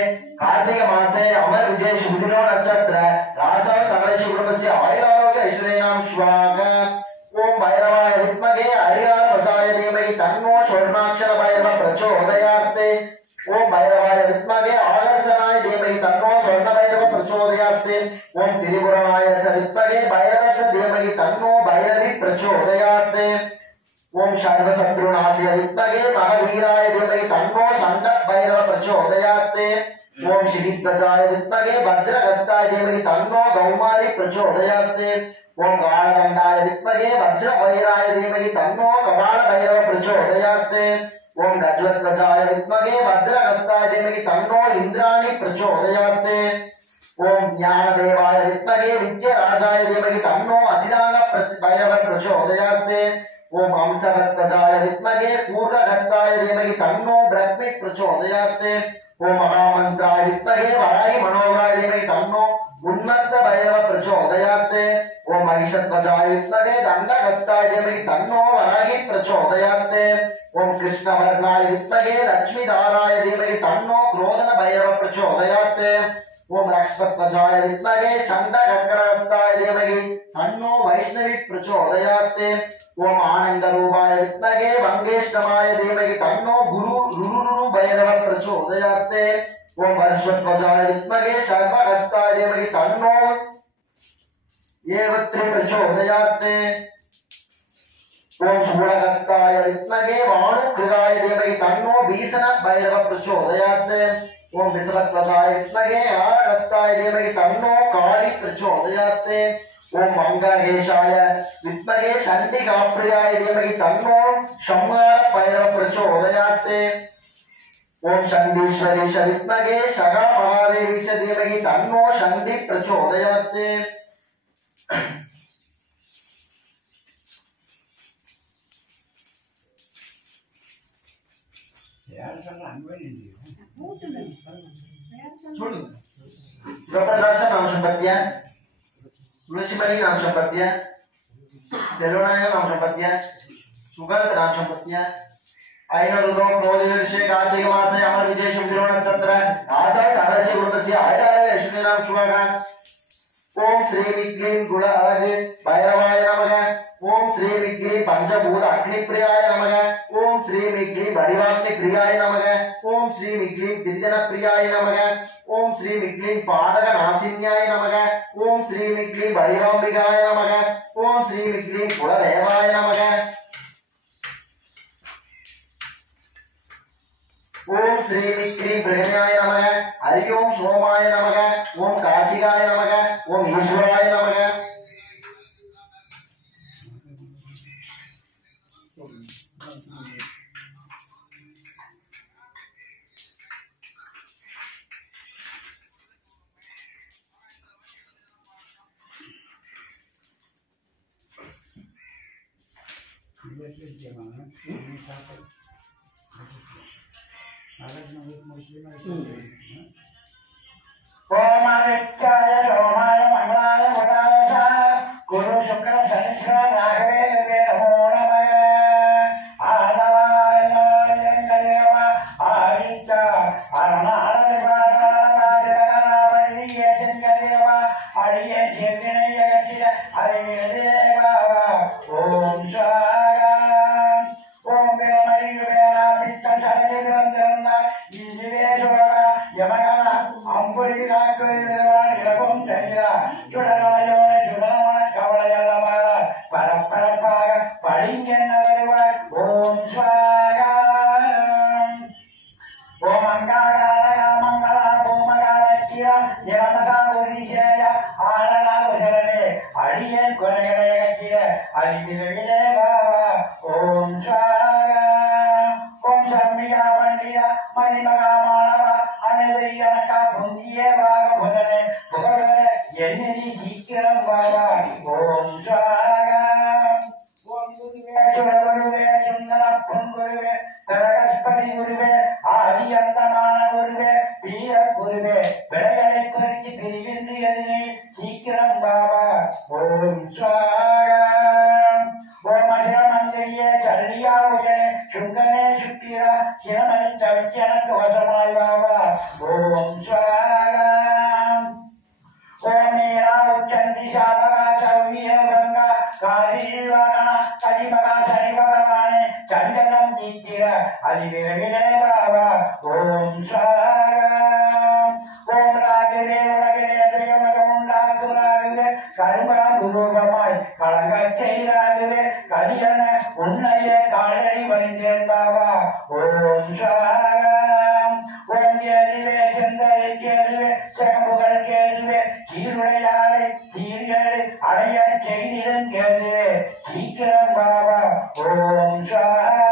कार्तिक मासे अमर विजय शुभदिनो नक्षत्र रासव सकलस्य कुटुंबस्य आयुर आरोग्य ऐश्वर्य नाम स्वाग ओम भैरवाय विद्महे हरिहर वसाय धीमहि तन्नो स्वर्णाक्षर भैरव प्रचोदयात् ओम भैरवाय विद्महे आकर्षणाय धीमहि तन्नो स्वर्ण भैरव प्रचोदयात् ओम त्रिपुरनाय विद्महे भैरवस्य धीमहि तन्नो भैरवी प्रचोदयात् ओम सर्वशत्रुनाशाय विद्महे महावीराय धीमहि तन्नो संकट भैरव प्रचोदयात् ओम श्रीध्वजाय विद्महे वज्रहस्ताय धीमहि तन्नो गौमारी प्रचोदयात् ओम गालगंडाय विद्महे वज्रभैराय धीमहि तन्नो कपालभैरव प्रचोदयात् ओम गजध्वजाय विद्महे वज्रहस्ताय धीमहि तन्नो इंद्राणी प्रचोदयात् ओम ज्ञानदेवाय विद्महे विद्याराजाय धीमहि तन्नो असिदांग भैरव प्रचोदयात् ओम हंसवत्तजाय विद्महे पूर्णघट्टाय धीमहि तन्नो ब्रह्मी प्रचोदयात् ओम महामंत्राय विद्महे वराहि मनोहराय धीमहि तन्नो उन्नत भैरव प्रचोदयात् ओम महिषध्वजाय विद्महे दण्डहस्ताय धीमहि तन्नो वराहि प्रचोदयात् ओम कृष्णवर्णाय विद्महे लक्ष्मीधाराय धीमहि तन्नो क्रोधन भैरव प्रचोदयात् ओम राक्षसध्वजाय विद्महे चण्डघक्रहस्ताय धीमहि तन्नो वैष्णवी प्रचोदयात् ओम आनंदरूपाय विद्महे वंगेष्टमाय धीमहि तन्नो गुरु भैरव प्रचोदयात् ओम वर्षध्वजाय विद्महे सर्वहस्ताय धीमहि तन्नो येवत्री प्रचोदयात् ओम शूलहस्ताय विद्महे वाणुकृताय धीमहि तन्नो भीषण भैरव प्रचोदयात् ओम विषवत्वजाय विद्महे हारहस्ताय धीमहि तन्नो काली प्रचोदयात् ओम मंगलेशाय विद्महे चण्डिकाप्रियाय धीमहि तन्नो संहार भैरव प्रचोदयात् ओम चण्डीश्वरी विद्महे शगा महादेवी धीमहि तन्नो चण्डी प्रचोदयात् शिवप्रकाश नाम संपत्तिया तुलसीमणि नाम संपत्तिया सेलोनाय नाम संपत्तिया सुगंध नाम संपत्तिया ऐनरुदो क्रोधवर्षे कार्तिक मासे अमर विजयशु तिरुवनंतत्र आषाढ़ सारस्य गुणस्य आयार यशुनि नाम शुभगा ओम श्री विग्लीं गुण अलगे भैरवाय नमः ओम श्री विग्लीं पंचभूत अग्निप्रियाय नमः ओम श्री विग्लीं वडिवाग्नि प्रियाय नमः ओम श्री विग्लीं विद्यन प्रियाय नमः ओम श्री विग्लीं पादक नासिन्याय नमः ओम श्री विग्लीं वडिवाम्बिकाय नमः ओम श्री विग्लीं कुलदेवाय नमः ओम श्री विक्री ब्रह्मयाय नमः हरि ओम सोमाय नमः ओम कार्तिकाय नमः ओम ईश्वराय नमः ओम आदित्याय सोमाय मंगलाय बुधाय च गुरु शुक्र शनिश्चर राघवे नमो नमः आदवाय जंगदेव आदित्य अरुणालय बालावलिय जंगदेव अरिये जेतिने जगतिय हरिदेव ओम स्वाहा ओम बेमणि बेरा पित्त शरय ग्रंथंदा जीवेश्वरा यमगना अंबुरी राघवेन्द्रवाण इलगों चंद्रा चुड़लायोने चुड़लामण कवलयलमाल परपरपाग पडिंगेन्नवरुवाय ओम स्वाहा ओम अंगाराय मंगला भूमगारत्य निरमसा उदिशय आनला उदरने अडियन कोनगलयत्य अदिविले बाबा ओम स्वाहा ओम शम्मिया वंडिया मणिमगा मालवा अनवरियनका पुंजिये भाग भुजने भगवरे यन्निधि शीकरं बाबा ओम स्वाहा ओम गुरुवे गुरुवे चंदन गुरुवे तरगस्पति गुरुवे आदि अंतमान गुरुवे वीर गुरुवे बेड़गले कुरिचि पिरिविंद्रियदिने शीकरं बाबा ओम स्वाहा ओम अजरमंजरिये चर्रिया उजने शुंगने शुक्तिरा शिरमणि तवचनक वसमाय बाबा ओम स्वाहा ओम मीरा उच्चंदी शापका सौवीर गंगा कारीवागना कलिमगा शनि भगवाने चंदनम दीचिरा अधिविरविले बाबा ओम स्वाहा ओम रागवे उलगवे देवमगमुंडा गुरागवे कर्मा गुरुगमाय कलगच्चै रागवे कलियन उन्नय कालड़ी वनिंदे बाबा ओम स्वाहा ओम येरिवे चंदरे केरिवे चंबुगल केरिवे चीरुळयारे चीरियरे अड़यन चेयिरन केरिवे चीकरं बाबा ओम स्वाहा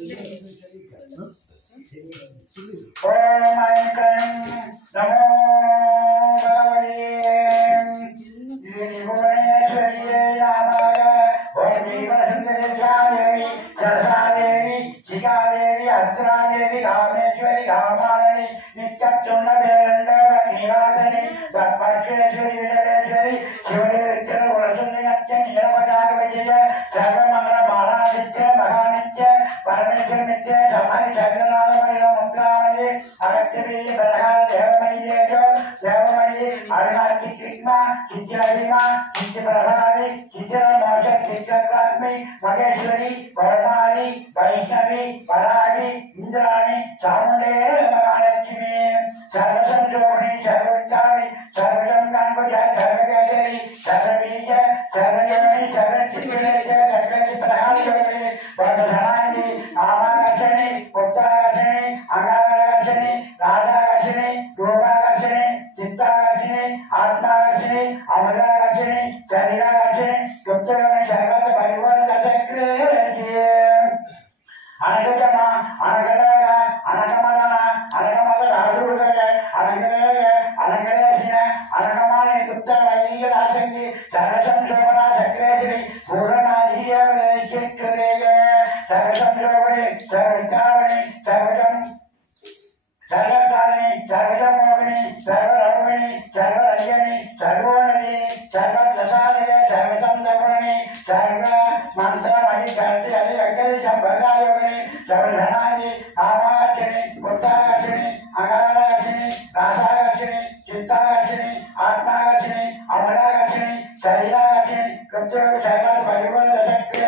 ओम ऐं क्लीं नमो भगवते श्रीभुवनेश्वर्यै नमः। ओम जीवनसुन्दरेशादेवी सरसादेवी शिखादेवी अस्त्रादेवी कामेश्वरी कामालिनी नित्यचूर्णभेरण्डवग्निवासिनी तत्पक्षेश्वरी विजयेश्वरी शिवदेवीश्वर गुणसुन्दरी नीलमजागविजय सर्वमङ्गलमालादित्य महानित्य परमेश्वर नित्य समाधि जगन्नाथमय मुद्रामयी अगत्यवीर्य बलहार देवमयी देवमयी अरुणाची कृष्णा चित्रहिमा चित्रप्रभारी चित्रमोक्ष चित्रप्रात्मी महेश्वरी कौमारी वैष्णवी परागी इंद्राणी चामुंडे महालक्ष्मी सर्वसंजोगिनी सर्वोच्चारी सर्वजंगांगुज सर्वकेसरी सर्वबीज सर्वयोनि सर्वचिकित्सक सर्वचि प्रहारी वर्धनानी आमाकर्षणी उत्तराकर्षणी अंगाकर्षणी राजाकर्षणी रूपाकर्षणी चित्ताकर्षणी आत्माकर्षणी अमलाकर्षणी शरीराकर्षणी गुप्तकर्षणी सर्वत परिवर्तन चक्रे अनगजमा अनगडगा अनगमदना अनगमद राजुगड अनगडग अनगडशिन अनगमानि गुप्त वैदिक राजंगी सर्वसंशोभना चक्रेश्वरी पूर्णनादीयवलेश्वरेय सर्वसंशोभने सर्वविद्रावणे सर्वजं सर्वकालिनी सर्वजमोगिनी सर्वरमणी सर्वरजनी सर्वोन्नतिनी सर्वदशादय सर्वसंदगुणी सर्व मंत्रमयि सर्ति हरि अग्नि संभदायोगिनी सर्वधनानि कामाकर्षिणी उत्तराकर्षिणी अगाराकर्षिणी रासाकर्षिणी चित्ताकर्षिणी आत्माकर्षिणी अमलाकर्षिणी शरीराकर्षिणी कृत्योग सर्व परिवर्तन शक्ति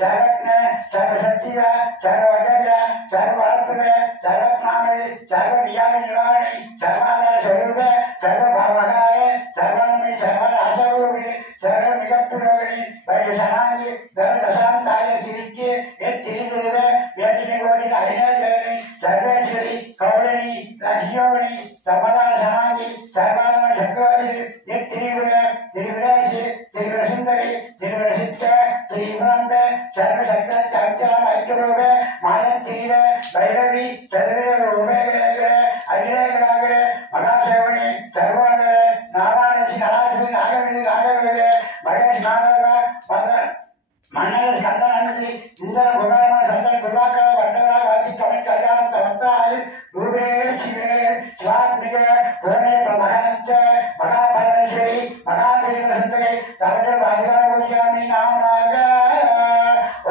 सर्वज्ञ सर्वशक्तिया सर्वजय सर्वात्मय सर्वज्ञाने सर्वज्ञान निवारणे सर्वाधार स्वरूप सर्वभावकाय सर्वन्मय सर्वराजरूपी सर्वनिगतपुरोगणी वैशनानि सर्वदशान्ताय सिरिच्चे यत्तिरिदिवे यत्तिनिगोनि हरिणेश्वरी सर्वेश्वरी कौलिनी लक्ष्योगिनी समदासनानि सर्वात्म चक्रवर्ती यत्तिरिदिवे त्रिपुरेशि त्रिपुरसुन्दरी त्रिपुरसिद्ध त्रिपुरम्ब सर्वशक्ति चक्राम ऐक्यरूपे मायत्तिरिवे भैरवी सर्वेरूपे अग्निग्राग्रे मगासेवणी सर्वोदरे नारायणि नारायणि नागविनि नागविनि महेश नागव मंडल स्कंदनंदि इंद्र गुणात्मा संतन गुणाकर वंदना वाति कमल कल्याण तमत्ताय रूपे शिवे स्वात्मिके पूर्णे प्रमहंच महापरमेश्वरी महादेव सुंदरी सर्व भाग्य पूज्यामि नामाय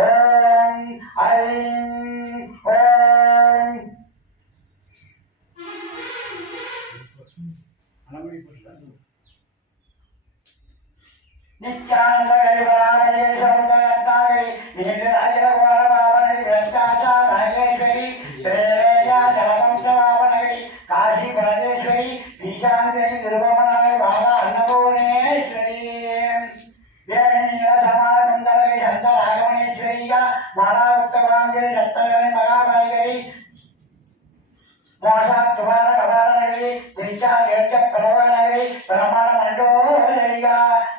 ओम ऐं ओम नित्यानंदगरिवराजये सौंदर्यतागरि नीलराजगवारभावनगरि व्यक्ताचा महेश्वरी प्रेया जलकंसभावनगरि काशी ब्रजेश्वरी ईशान्यगरि निर्वमनगरि भागा अन्नपूर्णेश्वरी वेणीला समानंदगरि शंकरागमनेश्वरीगा मालावृत्तवांगरि सप्तगरि महामायगरि मोसा तुम्हारा कबालनगरि त्रिशा गेट प्रवनगरि प्रमाण मंडोदरिगा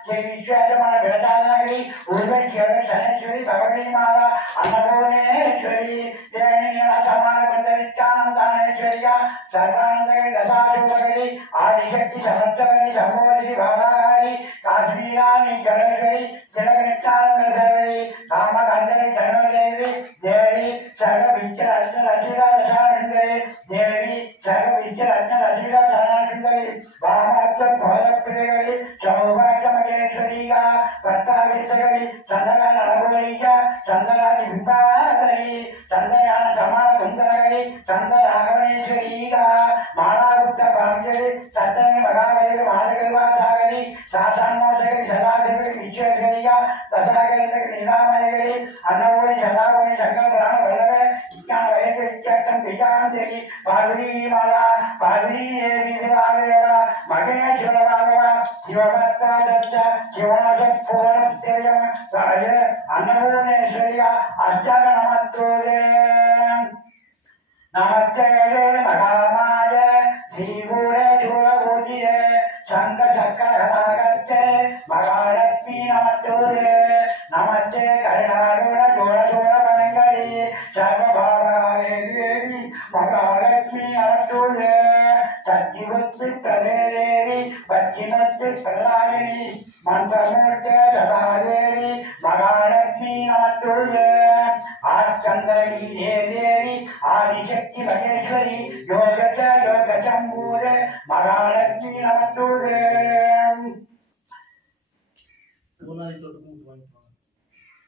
विश्वासमान बेटानगरी उर्वेश्वरी शनेश्वरी भगवती माला अन्नपूर्णेश्वरी देवनीला समान बंदरिचानंदानेश्वरीगा सर्वानंदगरी दशाशोभगरी आदिशक्ति समस्तगरी संभोधि भागारी काश्मीरानी गणेश्वरी जलगनिष्ठानंदगरी कामकांजलि धनोदेवी देवी सर्वविच्चरत्न रचिता दशानंदरी देवी सर्वविच्चरत्न रचिता दशानंदरी वामार्थ भोजप्रियगरी सौभाग्यमगेश्वरीगा प्रत्ताविष्टगरी चंद्रगान अनगोरीगा चंद्रराज बिंबाधरी चंद्रयान समान सुंदरगरी चंद्रराघवनेश्वरीगा मालागुप्त भाग्यगरी सत्यनि मगावैर महाजगर्वासागरी शासनमोषगरी सदाशिवगरी विश्वेश्वरीगा दशागरीगरी नीलामयगरी अन्नपूर्णी सदागुणी शंकर पुराण वल्लभ विज्ञान वैद्य विख्यातम विजांतरी पार्वती माला पार्वती देवी विरामेवा महेश्वर भागवा शिवभक्ता दत्त शिवनसत् पूर्णत्ययम राज अन्नपूर्णेश्वरीगा अष्टाग नमस्तुते नमस्ते महामाय श्रीभूरे धूलभूजिये शंख चक्र हलागत्ते महालक्ष्मी नमस्तुते नमस्ते कर्णारूढ़ जोड़ जोड़ भयंकरी सर्व நமத்துள்ளே சத்திவத்து பிரதேவி பச்சிமத்து பிரதாயினி மந்திரமூர்த்தே சதாதேவி மகாலட்சுமி நமத்துள்ளே ஆச்சந்திரகி தேவி ஆதிசக்தி மகேஸ்வரி யோகச்ச யோக சம்பூரே மகாலட்சுமி நமத்துள்ளே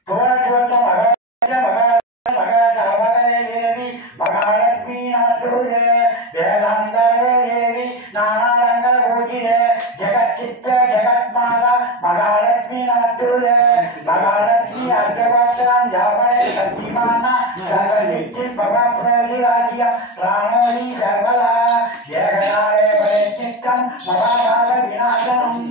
தோழ மகாலட்சுமி நமத்துள்ளே வேதாந்தேவி நானாளங்கள் பூஜியே ஜெகச்சித்த ஜெகத்மாதா மகாலட்சுமி நமத்துள்ளே மகாலட்சுமி அர்த்தகோத்திரம் ஜாபனே சத்தியமான சர்வதிஷ்டி பகவத்ரோதி ராஜ்ய பிராணோதி சர்வதா ஏகநாளே பரிச்சித்தம் மகாபால விநாசனம்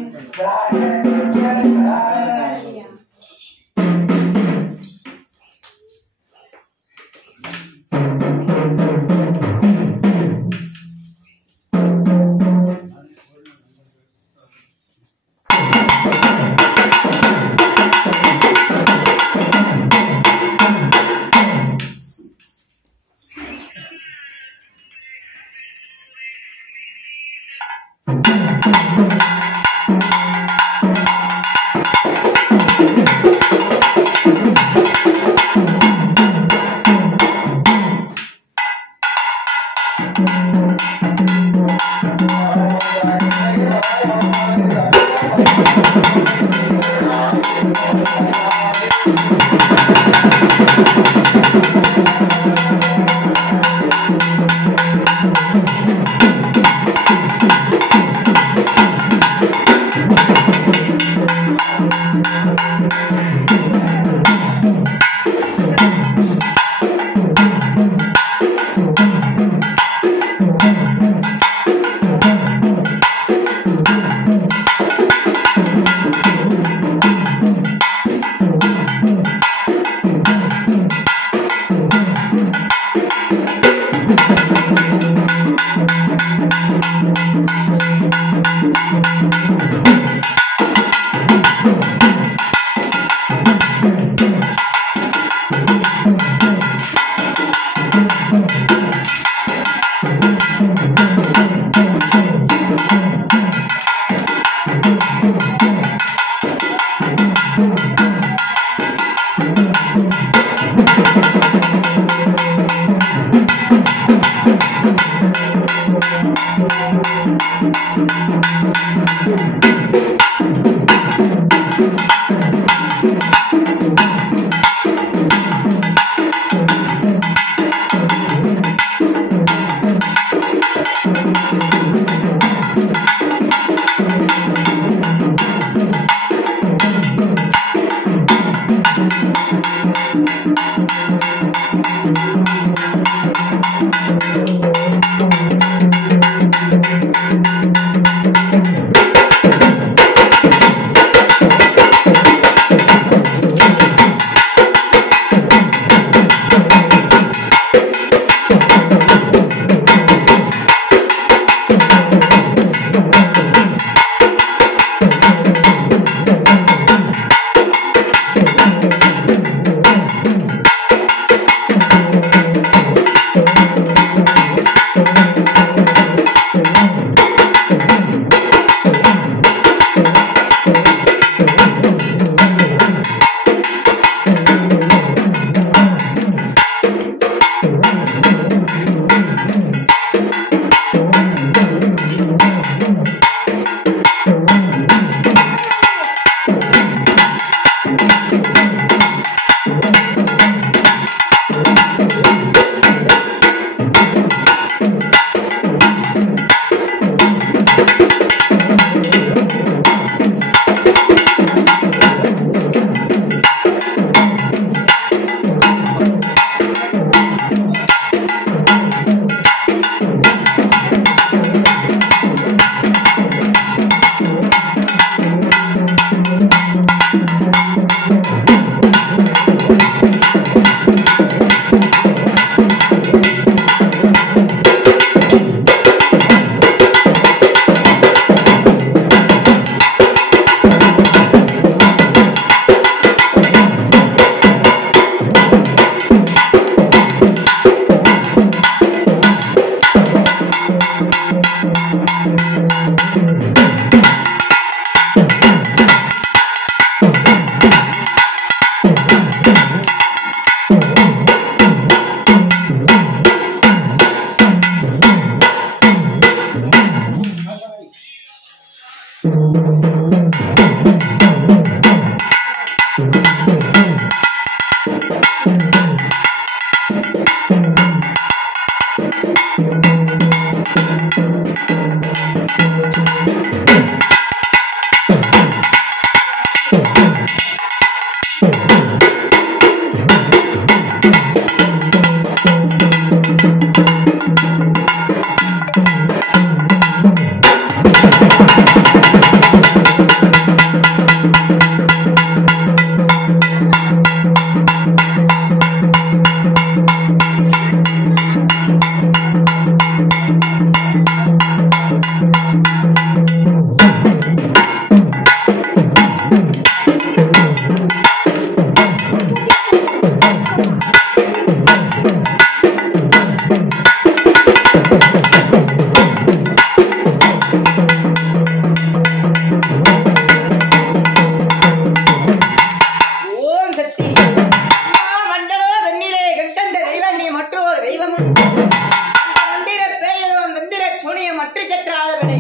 மற்ற சற்றாதவனே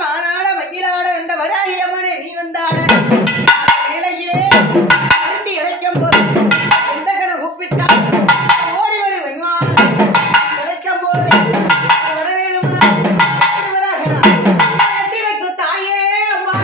மாநாட மகிழாட இந்த வராகியம்மனே நீ வந்தாட நிலையிலே அருந்தி இழைக்கும் போது எந்த கண கூப்பிட்டா ஓடி வரும் வெண்மான் இழைக்கும் போது வரவேலுமா கட்டி வைக்கும் தாயே அம்மா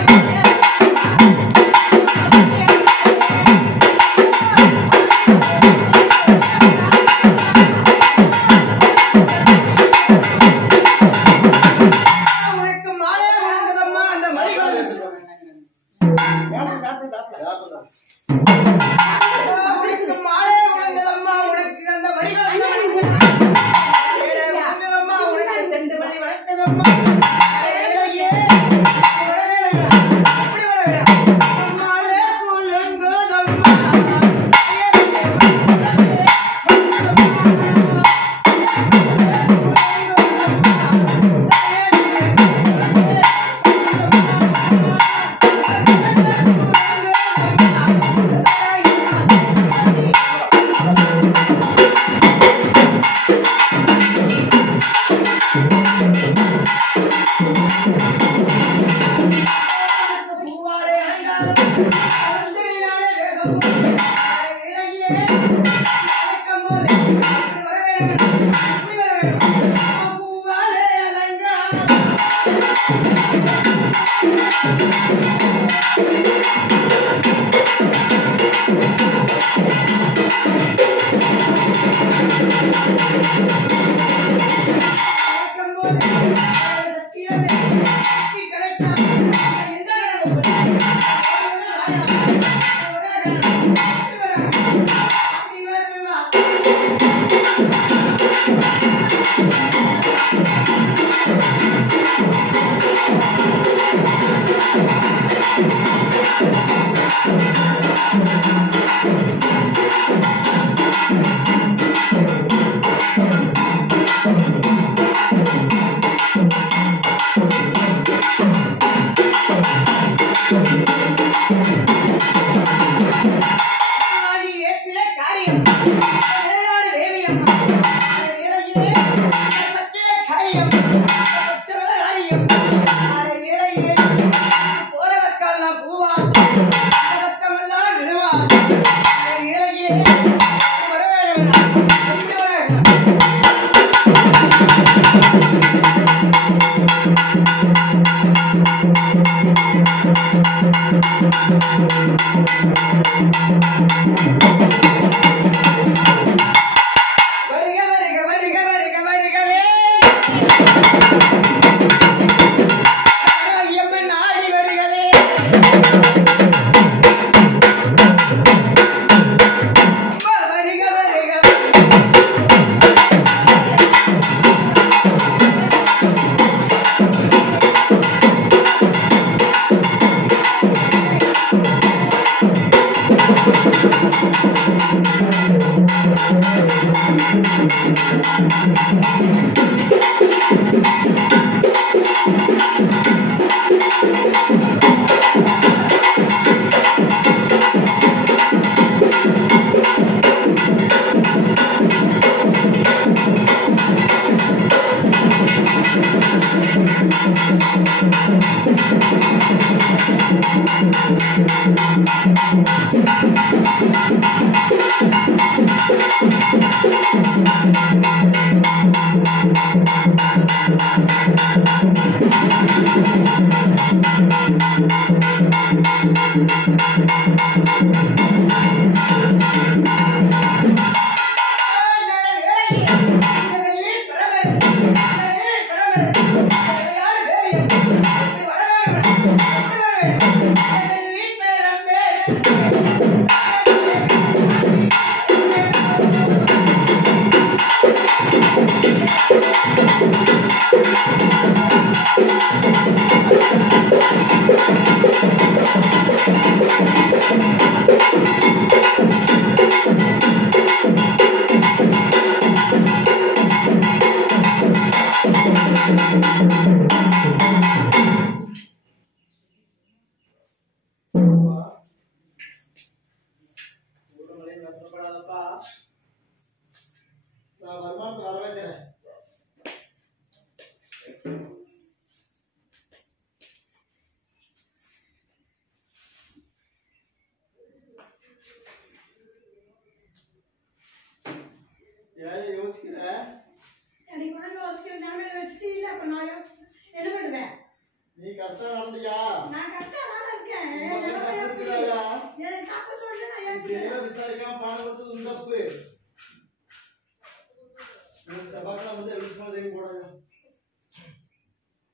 போடலையா நான் கரெக்டா தான் இருக்கேன். இருக்குதாயா எனக்கு தப்பு சொல்லிட்டு நான் ஏன் இதெல்லாம் விசாரிக்காம பணம் கொடுத்தது உன் தப்பு செவ்வாய்க்கிழமை வந்து எவ்வளவு மாதிரி போடாங்க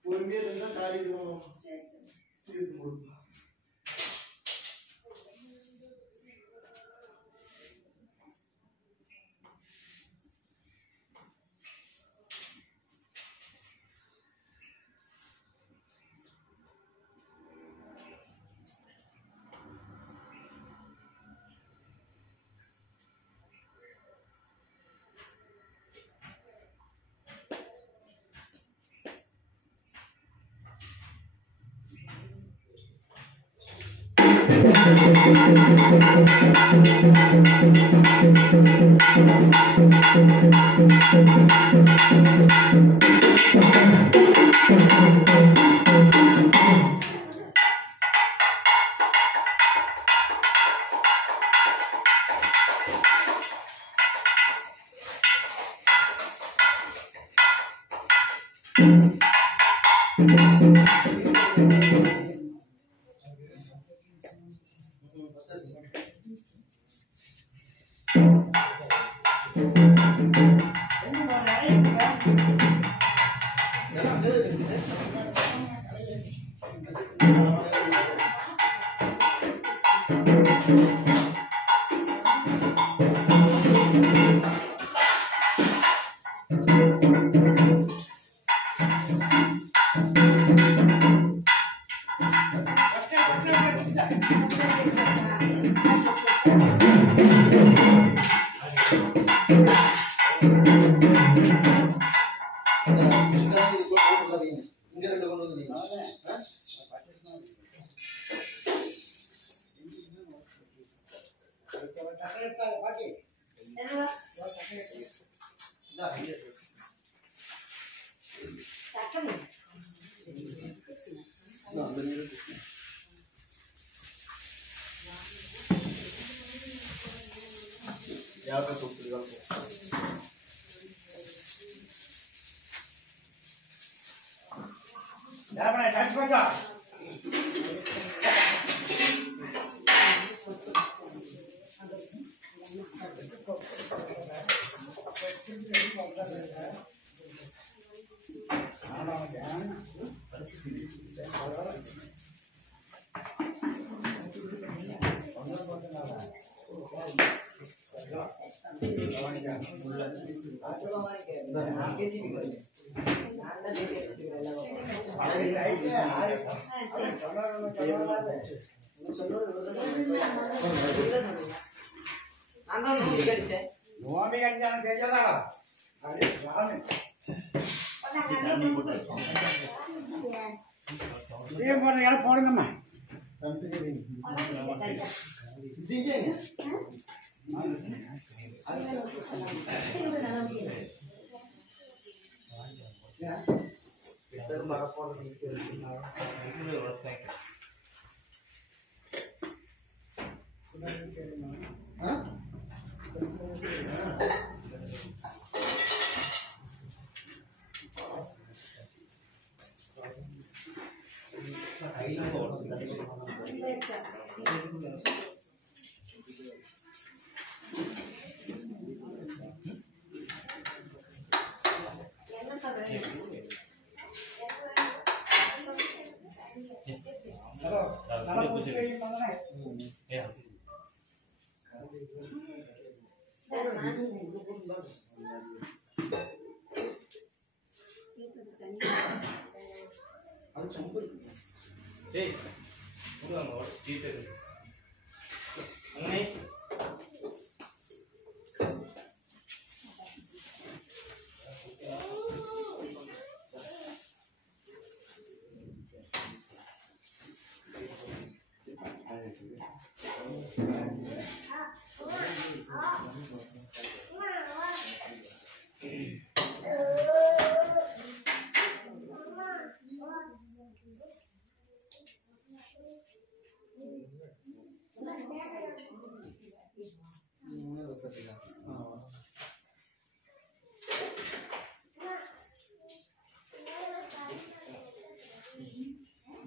பொறுமையா இருந்தா காரியம் தீர்த்து கொடுக்கலாம் போடுங்கம்மா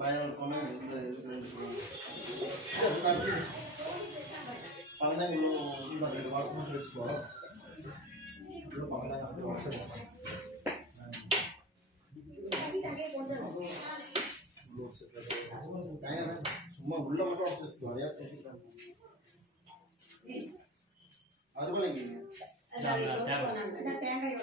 பயம் இருக்கணும் இந்த இதுக்கு ரெண்டு பழந்தாங்களும் இந்த ரெண்டு வாரமாக வச்சுக்கோ பழந்தாங்க சும்மா உள்ள மட்டும் உடச்சு வச்சுக்கோ நிறையா அது பண்ணிக்கிங்க தேங்காய்